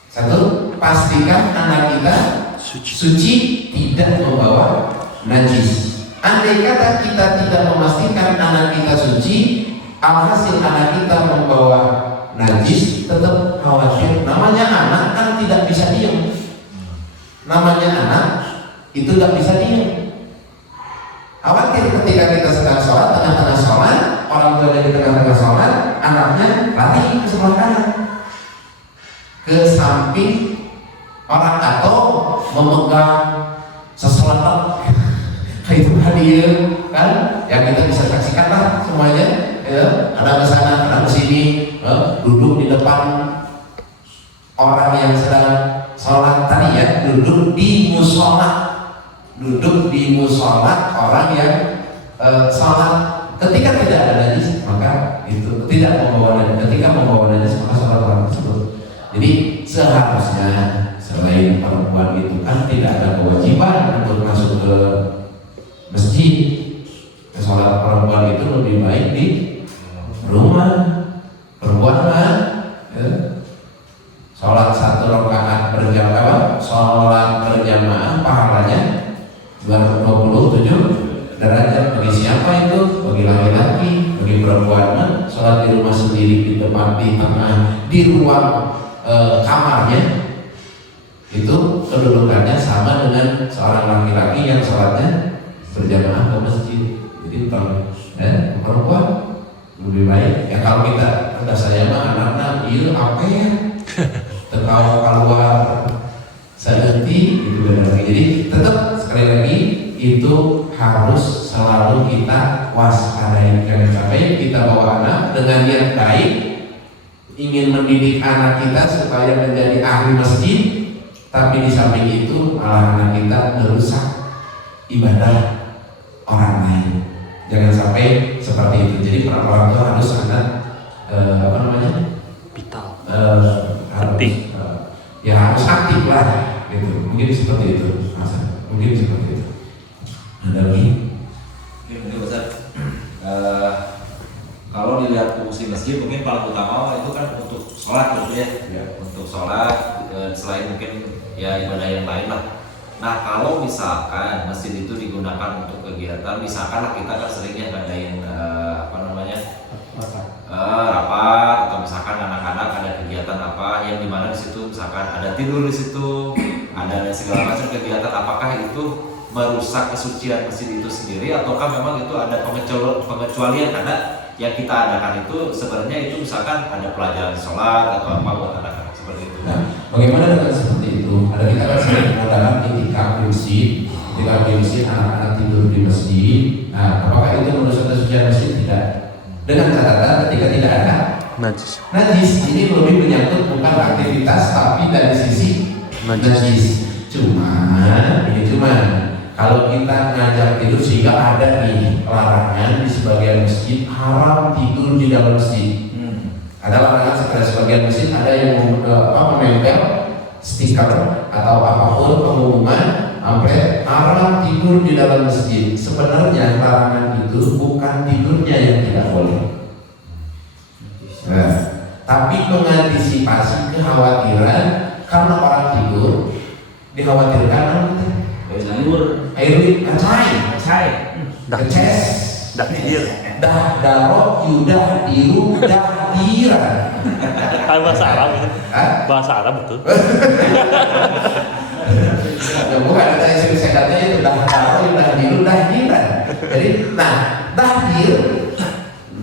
Satu, pastikan anak kita suci, tidak membawa najis. Andai kata kita tidak memastikan anak kita suci, alhasil anak kita membawa najis, tetap khawatir. Namanya anak kan tidak bisa diam. Namanya anak itu tidak bisa diam. Khawatir ketika kita sedang sholat, tengah-tengah sholat, orang tua di tengah-tengah sholat, anaknya lari ke sebelah kanan, ke samping orang, atau memegang sesuatu itu hadir kan, yang kita bisa saksikan lah semuanya, ya. Ada ke sana, ada ke sini, duduk di depan orang yang sedang sholat tadi, ya, duduk di musola orang yang sholat. Ketika tidak ada najis, maka itu tidak membawa najis. Ketika membawa najis, maka sholat orang tersebut. Jadi seharusnya selain perempuan itu kan tidak ada kewajiban untuk masuk ke masjid. Sholat perempuan itu lebih baik di rumah. Perempuan kan, ya. Sholat 1 rakaat berjamaah, sholat berjamaah pahalanya 227 derajat. Bagi siapa itu? Bagi laki-laki. Bagi perempuan, sholat di rumah sendiri, di depan, di tengah, di ruang kamarnya, itu kedudukannya sama dengan seorang laki-laki yang sholatnya berjamaah ke masjid. Jadi perempuan lebih baik. Ya kalau kita, kata saya mah anak-anak iya apa ya, terkau keluar sedenti itu benar. Jadi tetap sekali lagi itu harus selalu kita waspadai. Jangan sampai kita bawa anak dengan niat baik, ingin mendidik anak kita supaya menjadi ahli masjid, tapi di samping itu malah anak kita merusak ibadah orang lain. Jangan sampai seperti itu. Jadi orang tua harus sangat vital, aktif. Ya harus aktif lah, gitu. Mungkin seperti itu, mungkin seperti itu. Ada lagi? Mungkin Ustaz, kalau dilihat fungsi masjid mungkin paling utama itu kan untuk sholat gitu ya. Untuk sholat, selain mungkin ya ibadah yang lain lah. Nah kalau misalkan masjid itu digunakan untuk kegiatan, misalkan lah kita kan seringnya ngadain rapat, atau misalkan anak-anak ada kegiatan apa yang dimana di situ misalkan ada tidur di situ, ada segala macam kegiatan, apakah itu merusak kesucian masjid itu sendiri, ataukah memang itu ada pengecualian karena yang kita adakan itu sebenarnya itu misalkan ada pelajaran sholat atau apa buat anak-anak seperti itu. Nah, bagaimana dengan seperti itu? Ada kita kan sering mengadakan itikaf di masjid, anak-anak tidur di masjid. Nah, apakah itu merusak kesucian masjid? Tidak. Dengan catatan ketika tidak ada najis, ini lebih menyangkut bukan aktivitas tapi dari sisi najis. Cuma kalau kita ngajak tidur sehingga ada nih larangan di sebagian masjid haram tidur di dalam masjid. Ada larangan sebagian masjid, ada yang menempel stiker atau apapun pengumuman sampai haram tidur di dalam masjid. Sebenarnya larangan itu bukan tidurnya yang tidak boleh, tapi mengantisipasi kekhawatiran karena orang tidur dikhawatirkan air keces dah darok yudah diru dah diran. Bahasa Arab itu. Bahasa Arab betul. Bukan ada istilah sehatnya itu dah darok yudah diru dah diran. Jadi dahdir,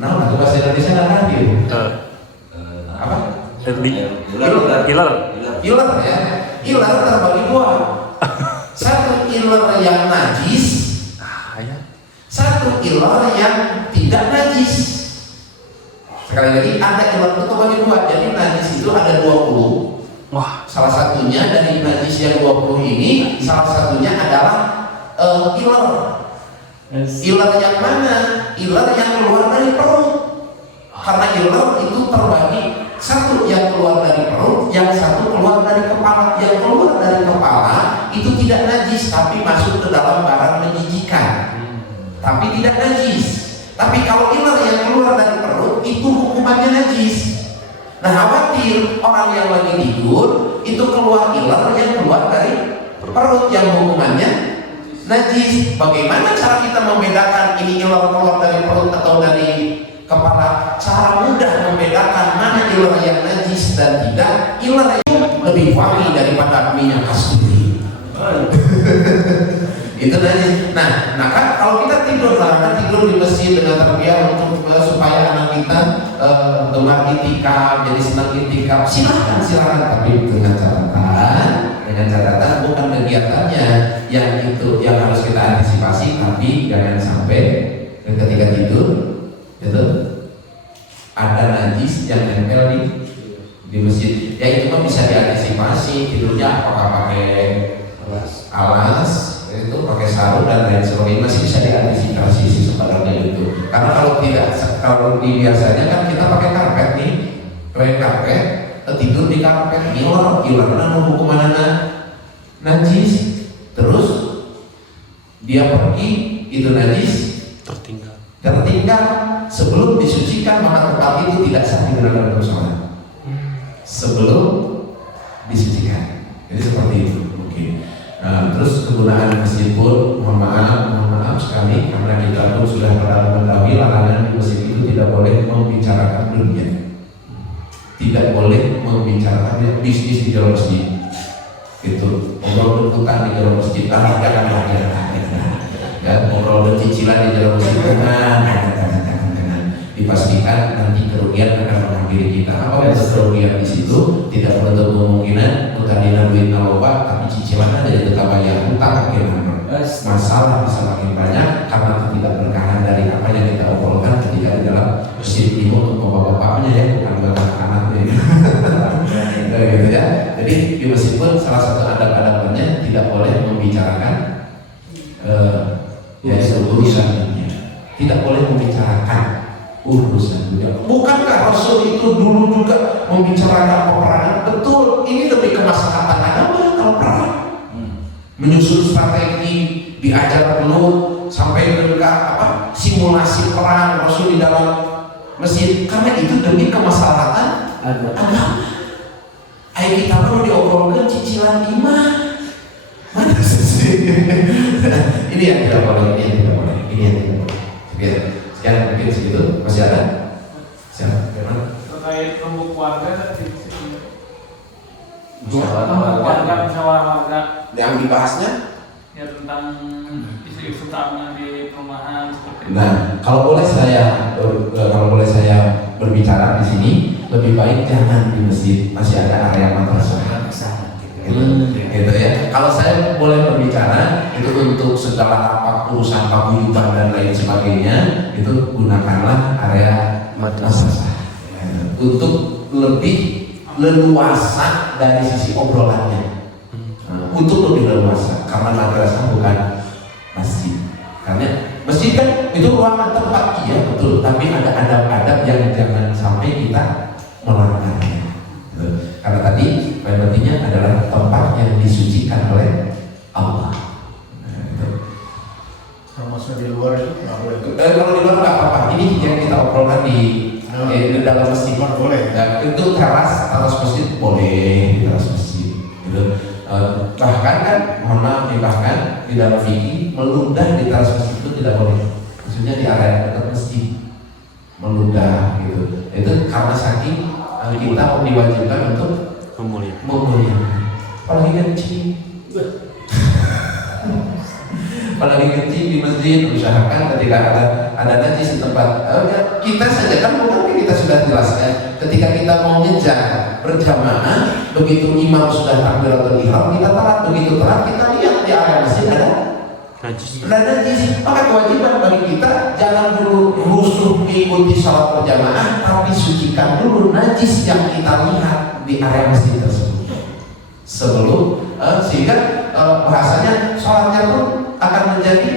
nah itu bahasa Indonesia dahdir. Apa? Ilar ya. Ilar terbagi dua. Satu ilar yang najis, satu ilar yang tidak najis. Sekali lagi ada ilat itu terbagi dua. Jadi najis itu ada 20. Wah, Salah satunya dari najis yang 20 ini, salah satunya adalah ilar. Ilar yang mana? Ilar yang keluar dari perut. Karena ilar itu terbagi, satu yang keluar dari perut, yang satu keluar dari kepala. Yang keluar dari kepala itu tidak najis, tapi masuk ke dalam barang menjijikan, tapi tidak najis. Tapi kalau ilar yang keluar dari perut itu hukumannya najis. Nah, khawatir orang yang lagi tidur itu keluar ilar yang keluar dari perut yang hukumannya najis. Bagaimana cara kita membedakan ini ilar keluar dari perut atau dari kepala? Cara mudah membedakan mana ilar yang najis dan tidak. Ilar itu lebih wangi daripada minyak kasturi. Itu najis. Nah, kan kalau kita tidur di masjid dengan tarbiyah untuk supaya anak kita gemar itikaf, jadi senang itikaf, silahkan, tapi dengan catatan bukan kegiatannya yang itu yang harus kita antisipasi, tapi jangan sampai ketika tidur itu ada najis yang nempel di masjid. Ya itu kan bisa diantisipasi, tidurnya apakah pakai alas itu, pakai sarung dan lain sebagainya, masih bisa diantisipasi sih sebenarnya itu. Karena kalau tidak, kalau di biasanya kan kita pakai karpet nih, pakai karpet, tidur di karpet, ilar hukuman najis, terus dia pergi itu najis tertinggal sebelum disucikan, maka tempat itu tidak sah digunakan untuk sholat sebelum disucikan. Jadi seperti itu mungkin. Terus kegunaan masjid pun mohon maaf sekali, karena kita pun sudah pernah mengetahui larangan di masjid itu tidak boleh membicarakan dunia, tidak boleh membicarakan bisnis di dalam masjid. Itu ngobrol tuntutan di dalam masjid, jangan ya, ngobrol cicilan di dalam masjid, jangan. Dipastikan nanti kerugian akan menghampiri kita. Apa bentuk kerugian di situ? Tidak menutup kemungkinan utangnya duit naloba, tapi cicilan ada di bayar utang bagaimana? Masalah bisa makin banyak karena ketidakberkahan dari apa yang kita obrolkan ketika di dalam masjid ini untuk bapak-bapaknya ya, bukan buat anak-anaknya. Gitu ya. Jadi di masjid pun salah satu adab-adabnya tidak boleh membicarakan urusan dunia. Tidak boleh membicarakan urusan dunia. Bukankah Rasul itu dulu juga membicarakan peperangan? Betul, ini lebih kemaslahatan agama kalau perang. Menyusun strategi, diajar dulu sampai ke simulasi perang Rasul di dalam masjid, karena itu demi kemaslahatan agama. Ayo kita perlu diobrolkan cicilan iman. Mana sih? Ini yang tidak boleh, ini yang tidak boleh. Sekian mungkin segitu. Masih ada? Siapa? Bagaimana? Terkait rembuk warga musyawarah warga yang dibahasnya ya tentang isu-isu keamanan di perumahan seperti itu. Nah, kalau boleh saya berbicara di sini, lebih baik jangan di masjid, masih ada area madrasah. Gitu ya. Kalau saya boleh berbicara itu untuk segala apa urusan paguyuban dan lain sebagainya, itu gunakanlah area madrasah untuk lebih leluasa dari sisi obrolannya. Untuk lebih leluasa, karena madrasah bukan masjid. Karena masjid kan itu ruangan tempat, iya betul, tapi ada adab-adab yang jangan sampai kita melanggarnya. Karena tadi pentingnya adalah tempat yang disucikan oleh Allah. Termasuk di luar itu nggak boleh. Kalau di luar nggak apa-apa. Ini yang kita obrolkan di dalam masjid. Boleh. Ya, itu teras masjid boleh, teras masjid. Gitu. Bahkan kan, mohon maaf nih, bahkan di dalam fikih meludah di teras masjid itu tidak boleh. Maksudnya di area dekat masjid meludah gitu. Itu karena saking kita diwajibkan untuk memuliakan. Apalagi kencing. Apalagi kencing di masjid, usahakan ketika ada najis di tempat kita saja kan mungkin kita sudah jelaskan. Ketika kita mau ngejar berjamaah, begitu imam sudah takbiratul ihram, kita telat, begitu telat kita lihat di area masjid ada sudah najis. Maka kewajiban bagi kita jangan dulu rusuh mengikuti salat berjamaah, tapi sucikan dulu najis yang kita lihat di area masjid tersebut sebelum sehingga bahasanya salatnya pun akan menjadi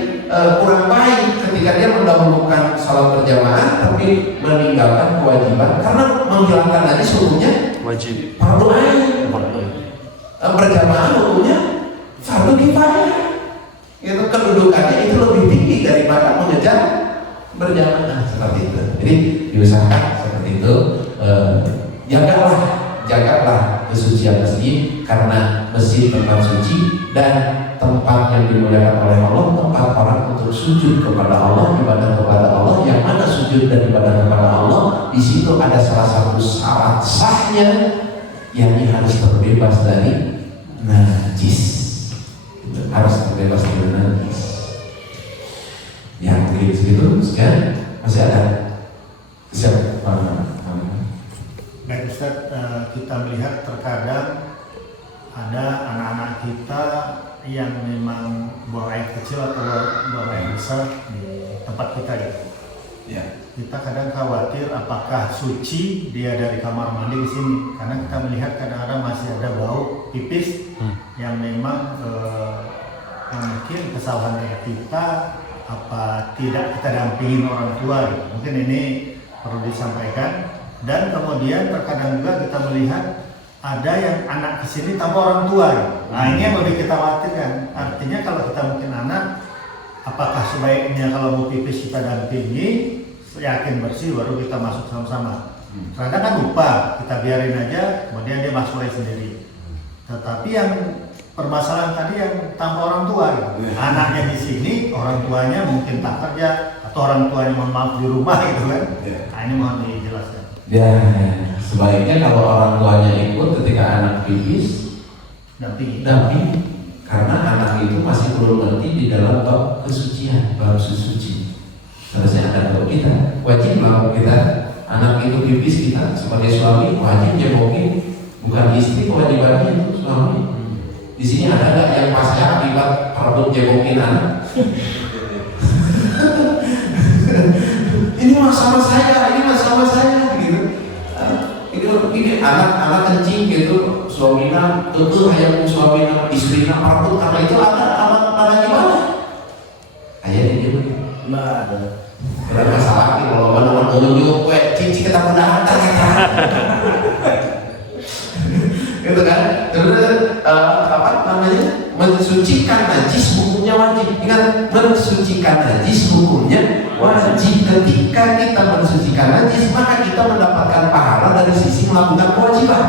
kurang baik ketika dia mendahulukan salat berjamaah tapi meninggalkan kewajiban karena menghilangkan najis hukumnya wajib. fardu ain. Berjamaah hukumnya fardu kifayah. Itu kedudukannya itu lebih tinggi daripada mengejar berjamaah seperti itu. Jadi diusahakan seperti itu. Jagalah kesucian masjid karena masjid tempat suci dan tempat yang dimuliakan oleh Allah, tempat orang untuk sujud kepada Allah, ibadah kepada Allah. Yang mana sujud dan ibadah kepada Allah, di situ ada salah satu syarat sahnya, yakni harus terbebas dari najis. Harus terbebas dari najis. Ya, mungkin segitu. Sekian. Masih ada. Siap. Baik Ustaz, kita melihat terkadang ada anak-anak kita yang memang buang air kecil atau buang air besar di tempat kita gitu. Ya. Kita kadang khawatir apakah suci dia dari kamar mandi di sini, karena kita melihat kadang-kadang masih ada bau pipis yang memang mungkin kesalahan dari kita apa tidak kita dampingin orang tua gitu. Mungkin ini perlu disampaikan. Dan kemudian terkadang juga kita melihat ada yang anak kesini tanpa orang tua gitu. Nah ini yang lebih kita khawatirkan. Artinya kalau kita mungkin anak, apakah sebaiknya kalau mau pipis kita dampingi, yakin bersih baru kita masuk sama-sama. Kadang kan lupa, kita biarin aja, kemudian dia masuk aja sendiri. Tetapi yang permasalahan tadi yang tanpa orang tua gitu. Anaknya di sini, orang tuanya mungkin tak kerja atau orang tuanya mohon maaf di rumah gitu kan. Nah ini mohon dijelaskan. Ya, sebaiknya kalau orang tuanya ikut ketika anak pipis Dampingi. Karena anak itu masih belum ngerti di dalam bab kesucian, bab suci. Seharusnya ada bab kita, wajib lah kita anak itu pipis, kita sebagai suami wajib jebokin, bukan istri kewajibannya itu suami. Di sini ada nggak yang pasca akibat perebut jebokin anak? Ini masalah saya, ini masalah saya gitu. Ini anak kencing gitu, suaminya tentu hanya suaminya istrinya perebut karena itu ada gimana? Ayah dia nggak ada. Berapa masalah nih kalau mana menunjuk, cincin kita mudahan gitu kan? Terus apa namanya? Mensucikan najis hukumnya wajib. Ingat, mensucikan najis hukumnya wajib. Ketika kita mensucikan najis, maka kita mendapatkan pahala dari sisi melakukan kewajiban.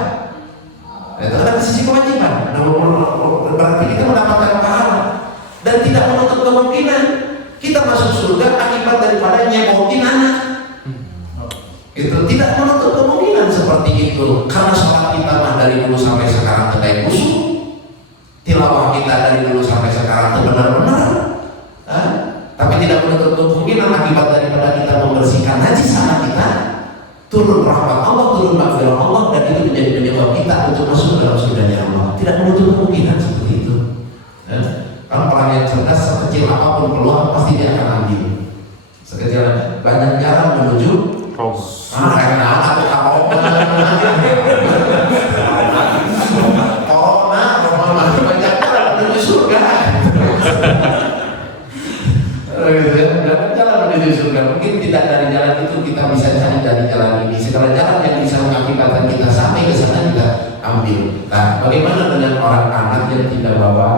Itu dari sisi kewajiban. Berarti kita mendapatkan pahala dan tidak menutup kemungkinan kita masuk surga akibat daripada nyebokin anak. Itu tidak menutup kemungkinan seperti itu. Karena sholat kita mah dari dulu sampai sekarang tidak kusuk. Tilawah kita dari dulu sampai sekarang itu benar-benar, tapi tidak menutup kemungkinan akibat daripada kita membersihkan najis sama kita, turun rahmat Allah, turun maghfirah Allah, dan itu menjadi penyebab kita untuk masuk dalam surganya Allah. Tidak menutup kemungkinan seperti itu. Kalau orang yang cerdas, sekecil apapun peluang pasti dia akan ambil. Sekecil banyak jalan menuju karena atau jalan menuju surga. Mungkin tidak dari jalan itu kita bisa cari dari jalan ini. Segala jalan yang bisa mengakibatkan kita sampai ke sana kita ambil. Nah, bagaimana dengan orang anak yang tidak bawa,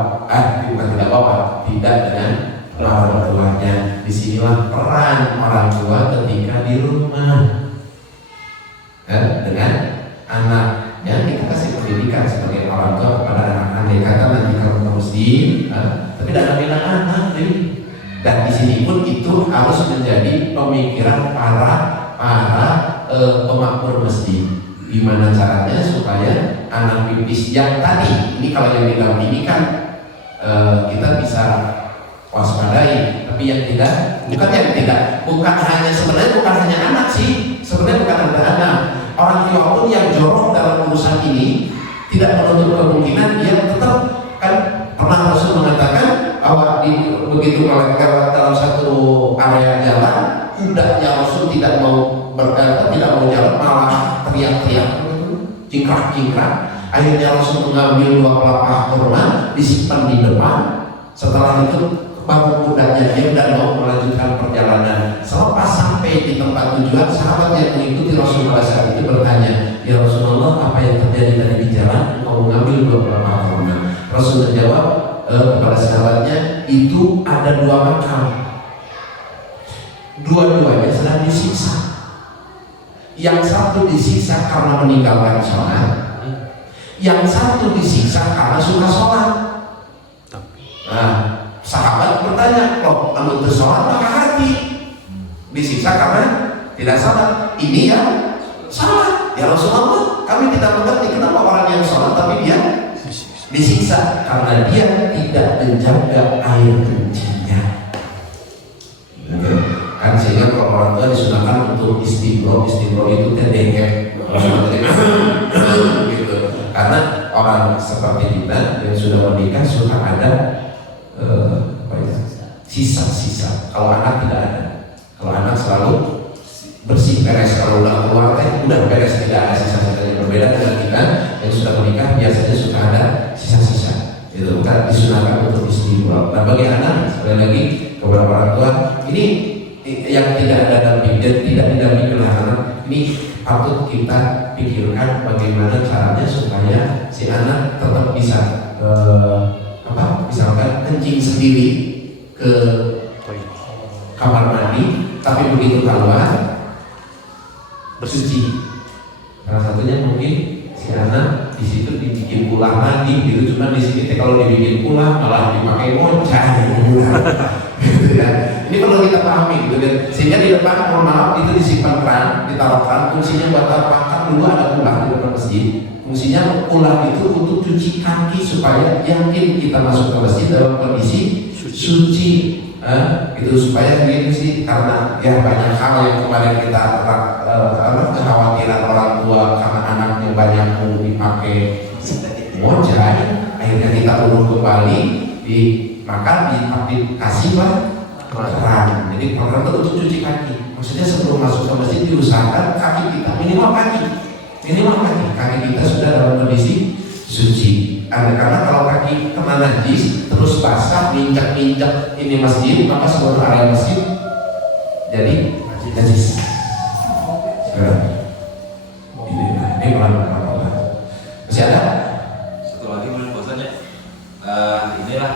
tidak dengan orang tuanya? Disinilah peran orang tua ketika di rumah. Dengan anaknya kita kasih pendidikan sebagai orang tua kepada anak. Andai kata nanti kalau muslim, tapi dalam bela anak nih. Dan di sini pun itu harus menjadi pemikiran para pemakmur masjid. Gimana caranya supaya anak pipis yang tadi ini kalau yang didampingi kan kita bisa waspadai, tapi yang tidak bukan hanya sebenarnya bukan hanya anak sih, sebenarnya bukan hanya anak, orang tua pun yang jorok dalam urusan ini tidak menutup kemungkinan dia tetap kan. Pernah Rasul mengatakan bahwa begitu lewat dalam satu area jalan, kudanya Rasul tidak mau berkata, tidak mau jalan, malah teriak-teriak, cingkrak-cingkrak. Akhirnya Rasul mengambil 2 pelepah kurma, disimpan di depan. Setelah itu baru kudanya diam dan mau melanjutkan perjalanan. Selepas sampai di tempat tujuan, sahabat yang mengikuti Rasul pada saat itu bertanya, ya Rasulullah, apa yang terjadi tadi di jalan? Mau mengambil 2 pelepah kurma. Rasul menjawab kepada sahabatnya, itu ada 2 makam, dua-duanya sedang disiksa. Yang satu disiksa karena meninggalkan sholat, yang satu disiksa karena suka sholat. Nah, sahabat bertanya, loh, kalau sholat maka hati disiksa karena tidak sholat. Ini ya sholat, ya Rasulullah, kami tidak mengerti kenapa orang yang sholat tapi dia disiksa karena dia tidak menjaga air kencingnya. Kan sehingga kalau orang tua disunahkan untuk istibro itu terdeket gitu. Karena orang seperti kita yang sudah menikah suka ada sisa-sisa. Kalau anak tidak ada. Kalau anak selalu bersih beres, kalau udah keluar udah beres, tidak ada sisa-sisa. Yang berbeda dengan kita yang sudah menikah biasanya suka ada sisa-sisa. Itu bukan disunahkan untuk istibro. Nah, bagi anak sekali lagi kepada orang tua ini yang tidak ada damping dan tidak didampingi oleh anak, ini patut kita pikirkan bagaimana caranya supaya si anak tetap bisa misalkan kencing sendiri ke kamar mandi, tapi begitu keluar bersuci. Salah satunya mungkin si anak di situ dibikin pula mandi gitu, cuma di sini kalau dibikin pula malah dipakai moncang gitu ya. Ini perlu kita pahami gitu kan. Sehingga di depan, mohon maaf, itu disimpan keran, ditaruh keran, fungsinya buat apa? Kan dulu ada kulah di depan masjid. Fungsinya kulah itu untuk cuci kaki supaya yakin kita masuk ke masjid dalam kondisi suci. Itu supaya begini sih, karena ya banyak hal yang kemarin kita kekhawatiran orang tua karena anaknya banyak mau dipakai mojai, akhirnya kita urut kembali maka dikasih keran. Jadi program itu untuk cuci kaki. Maksudnya sebelum masuk ke masjid diusahakan kaki kita minimal kaki kita sudah dalam kondisi suci. Karena kalau kaki kena najis terus basah, injak ini masjid, maka seluruh area masjid jadi najis. Ini pelan-pelan. Masih ada? Satu lagi boleh bosannya. Inilah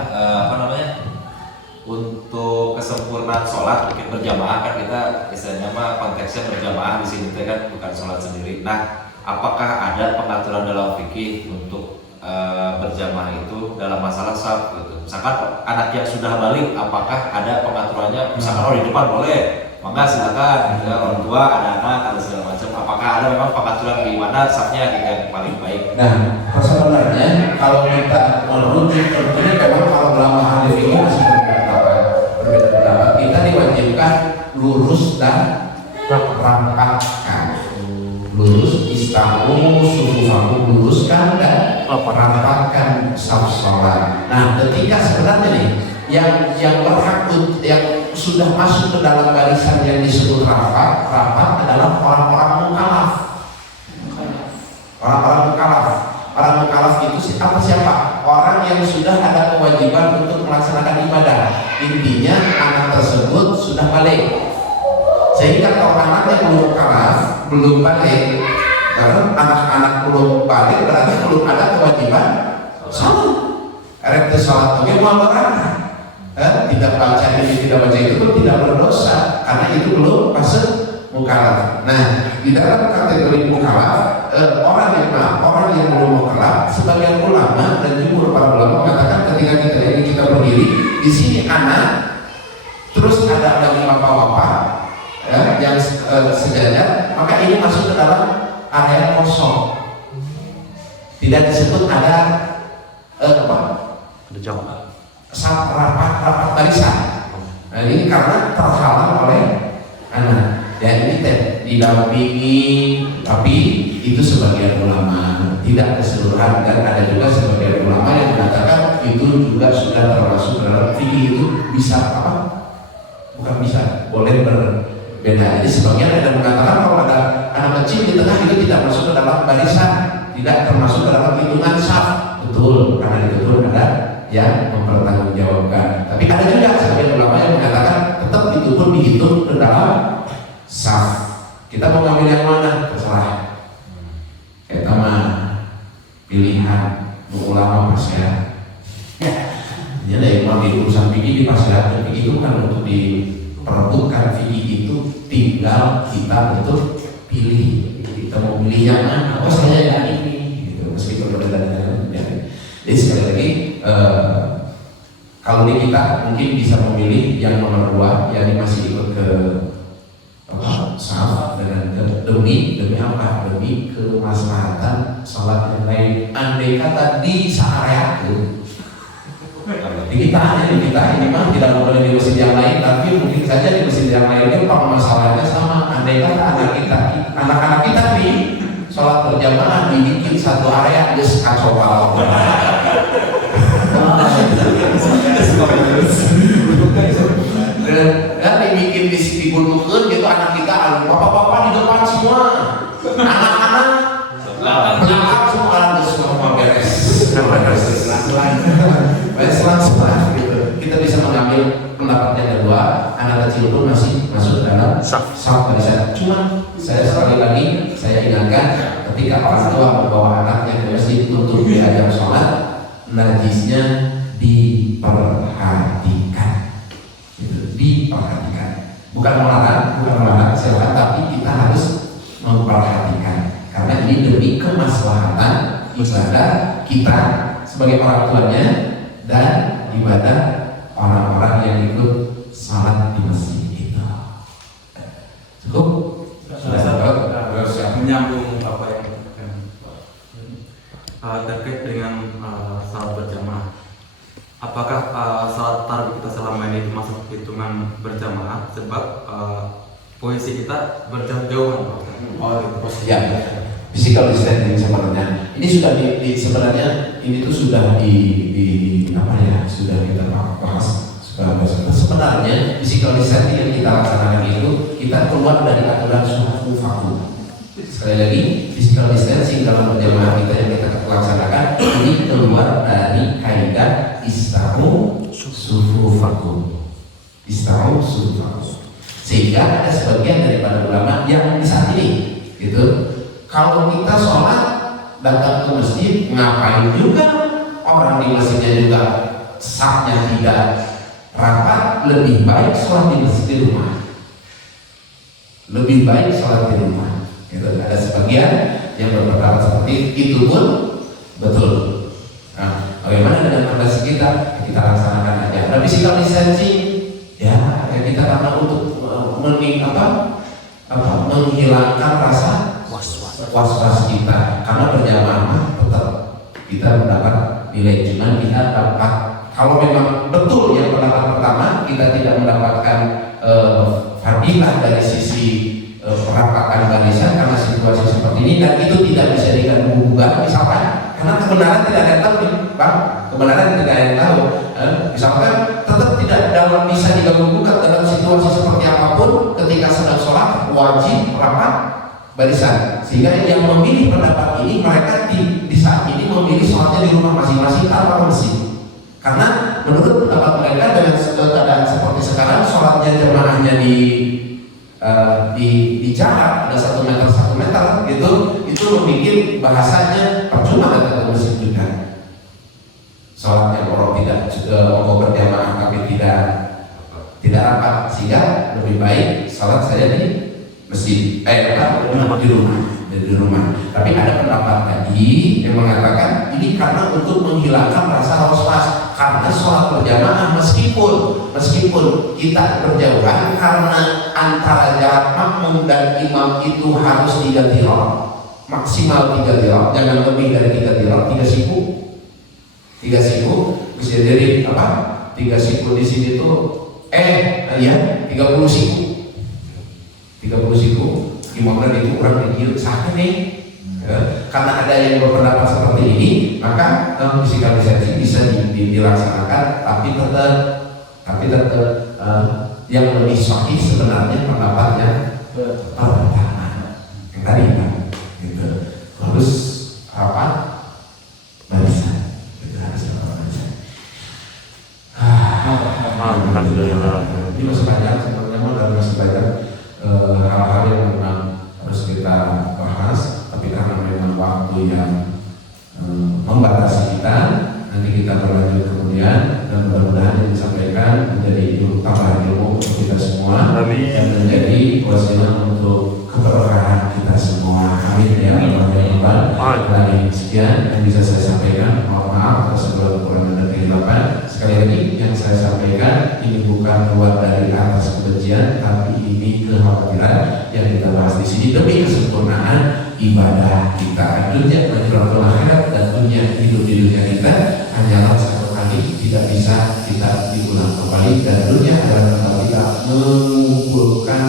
untuk kesempurnaan sholat mungkin berjamaah, kan kita istilahnya mah konteksnya berjamaah di sini kan bukan sholat sendiri. Nah, apakah ada pengaturan dalam fikih untuk berjamaah itu dalam masalah shaf gitu? Misalkan anak yang sudah balik, apakah ada pengaturannya? Misalkan di depan boleh, maka silakan. Gitu, orang tua, ada anak, ada segala macam. Apakah ada memang pengaturan di mana shafnya yang paling baik? Nah, sebenarnya kalau kita merujuk tentunya memang kalau ulama ahli fikih masih berbeda pendapat. Kita diwajibkan lurus dan rapatkan. Lurus, istamu, sufufamu, luruskan dan rapatkan saf sholat. Nah, ketika sebenarnya nih yang berhak, yang sudah masuk ke dalam barisan yang disebut rapat adalah orang-orang mukallaf. Orang-orang mukallaf. Orang mukallaf itu siapa? Orang yang sudah ada kewajiban untuk melaksanakan ibadah. Intinya anak tersebut sudah balik. Sehingga kalau anaknya belum mukallaf, belum balik, karena anak-anak belum balik berarti belum ada kewajiban sholat. Erek sholat mungkin mau berangkat. Tidak baca ini, tidak baca itu pun tidak berdosa karena itu belum masuk mukallaf. Nah, di dalam kategori mukallaf, orang yang belum mukallaf, sebagian ulama dan jumhur para ulama mengatakan ketika kita berdiri di sini anak, terus ada lagi bapak-bapak yang sejajar, maka ini masuk ke dalam area kosong. Tidak disebut ada rapat barisan. Nah, ini karena terhalang oleh anak. Ya, ini didampingi, tapi itu sebagian ulama, tidak keseluruhan, dan ada juga sebagian ulama yang mengatakan itu juga sudah termasuk dalam fikih. Itu bisa apa? Bukan bisa, boleh berbeda. Jadi sebagian ada mengatakan kalau ada anak kecil di tengah itu tidak masuk ke dalam barisan, tidak termasuk dalam hitungan saf. Betul, karena itu pun ada yang mempertanggungjawabkan. Tapi ada juga sebagian ulama yang mengatakan tetap itu pun dihitung ke dalam saf. Kita mau ngambil yang mana? Terserah. Kita mah pilihan ulama pas ya. Jadi memang di urusan fikih di masyarakat fikih itu kan untuk diperebutkan fikih itu tinggal kita untuk pilih. Kita mau pilih yang mana? Oh saya yang ini. Gitu. Meskipun berbeda-beda. Jadi sekali lagi kalau di kita mungkin bisa memilih yang nomor 2, yang masih ikut ke saf dengan demi apa? Demi kemaslahatan sholat yang lain. Andai kata di area itu di kita ini mah tidak boleh di masjid yang lain, tapi mungkin saja di masjid yang lainnya permasalahannya sama. Andai kata anak-anak kita nih sholat berjamaah dibikin satu area geus kacau balau. Dan dibikin di gunungan gitu anak kita, bapak-bapak di depan semua, anak-anak belakang semua geus semua beres. Selang gitu. Kita bisa mengambil pendapatnya ada 2, anak kecil pun masih masuk dalam saf barisan. Cuma saya sekali lagi saya ingatkan, ketika orang tua membawa anaknya ke masjid untuk diajar sholat, najisnya diperhatikan, gitu. Diperhatikan. Bukan melarang, silakan, tapi kita harus memperhatikan karena ini demi kemaslahatan ibadah kita sebagai orang tuanya dan ibadah orang-orang yang ikut salat di masjid itu. Cukup? Sudah menyambung apa yang terkait dengan salat berjamaah. Apakah salat tarawih kita selama ini masuk hitungan berjamaah? Sebab posisi kita berjauh-jauhan. Ya, physical distancing sebenarnya. Ini sudah sebenarnya ini tuh sudah sudah kita bahas. Sebenarnya physical distancing yang kita laksanakan itu kita keluar dari aturan suhu vakum. Sekali lagi, physical distancing dalam berjamaah kita yang kita laksanakan ini keluar dari kaidah istau suhu vakum. Istau suhu vakum. Sehingga ada sebagian daripada ulama yang di saat ini, gitu. Kalau kita sholat datang ke masjid, ngapain juga orang di masjidnya juga safnya tidak rapat, lebih baik sholat di masjid di rumah. Lebih baik sholat di rumah. Gitu. Ada sebagian yang berpendapat seperti itu pun betul. Nah, bagaimana dengan kondisi kita? Kita laksanakan aja. Tapi physical distancing, ya kita karena untuk menghilangkan rasa was-was kita, karena berjamaah tetap kita mendapat nilai, cuman kita dapat, kalau memang betul yang pendapat pertama kita tidak mendapatkan fadilah dari sisi perapatan barisan karena situasi seperti ini, dan itu tidak bisa diganggu-gugat misalkan, karena kebenaran tidak ada yang tahu nih Bang, kebenaran tidak ada yang tahu, misalkan tetap tidak bisa diganggu-gugat dalam situasi seperti apapun, ketika sedang sholat wajib rapat barisan, sehingga yang memilih pendapat ini mereka di saat ini memilih sholatnya di rumah masing-masing tanpa masjid, karena menurut pendapat mereka dengan keadaan seperti sekarang sholatnya jemaahnya di jarak ada 1 meter gitu, itu membuat bahasanya percuma datang ke masjid juga. Sholatnya orang tidak berjamaah tapi tidak rapat, sehingga lebih baik sholat saya di masjid di rumah. Tapi ada pendapat tadi yang mengatakan ini karena untuk menghilangkan rasa was-was, karena sholat berjamaah meskipun kita berjauhan, karena antara jarak makmum dan imam itu harus 3 dirham, maksimal 3 dirham, jangan lebih dari 3 dirham, 3 siku bisa jadi apa? 3 siku di sini tuh 30 siku 30 siku, imamnya itu kurang dikit sakit nih, Karena ada yang berpendapat seperti ini, maka fisikalisasi bisa dilaksanakan, tapi tetap yang lebih sahih sebenarnya pendapatnya pertama yang tadi kan, gitu. Terus apa? Barisan, itu harus barisan. Alhamdulillah. Ini masih banyak, sebenarnya masih banyak hal-hal yang memang harus kita bahas, tapi karena memang waktu yang membatasi kita, nanti kita berlanjut kemudian, dan mudah-mudahan yang disampaikan menjadi tambahan ilmu untuk kita semua dan menjadi wasilah untuk keberkahan kita semua. Amin ya rabbal alamin. Sekian yang bisa saya sampaikan. Mohon maaf atas segala kekurangan dan kehilafan. Sekali lagi yang saya sampaikan ini bukan keluar dari atas kebencian, tapi ini kekhawatiran yang kita bahas di sini demi kesempurnaan ibadah kita. Dunia menjelang akhirat dan dunia hidup di dunia kita hanyalah satu kali, tidak bisa kita diulang kembali, dan dunia adalah tempat kita mengumpulkan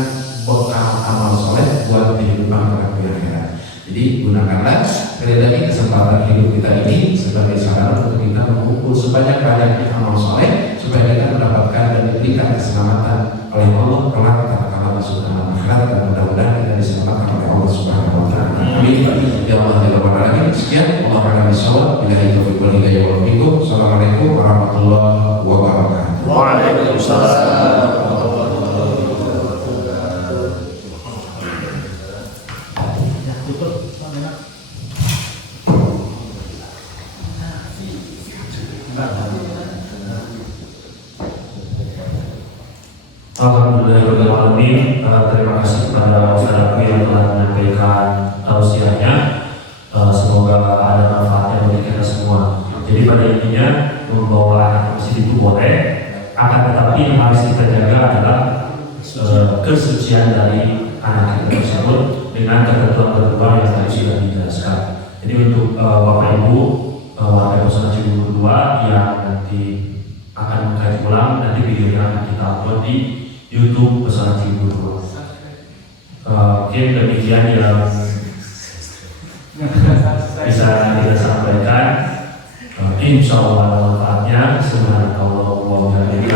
bekal amal soleh buat kehidupan kelak di akhirat. Jadi gunakanlah sekali lagi kesempatan hidup kita ini sebagai sarana untuk kita mengumpul sebanyak-banyaknya amal soleh supaya kita mendapatkan dan diberikan keselamatan oleh Allah kelak tatkala masuk dalam akhirat, dan mudah-mudahan kita diselamatkan oleh Allah Subhanahu wa taala. Amin. Ya Allah ya Rabbal alamin. Sekian Allah akan bisawab. Billahi taufiq wal hidayah wal bikum. Assalamualaikum warahmatullahi wabarakatuh. Waalaikumsalam. Alhamdulillahirrahmanirrahim. Terima kasih kepada Ustaz Abi yang telah menyampaikan tausiahnya. Semoga ada manfaatnya bagi kita semua. Jadi pada intinya membawa anak ke masjid itu boleh, akan tetapi yang harus kita jaga adalah kesucian dari anak kita tersebut dengan ketentuan-ketentuan yang tadi sudah dijelaskan. Jadi untuk Bapak Ibu warga Pesona Cibubur 2 yang nanti akan mengkaji ulang, nanti videonya akan kita upload di YouTube Pesona Cibubur 2. Mungkin demikian yang bisa kita sampaikan. Insya Allah ada manfaatnya. Subhanallah wa bihamdihi.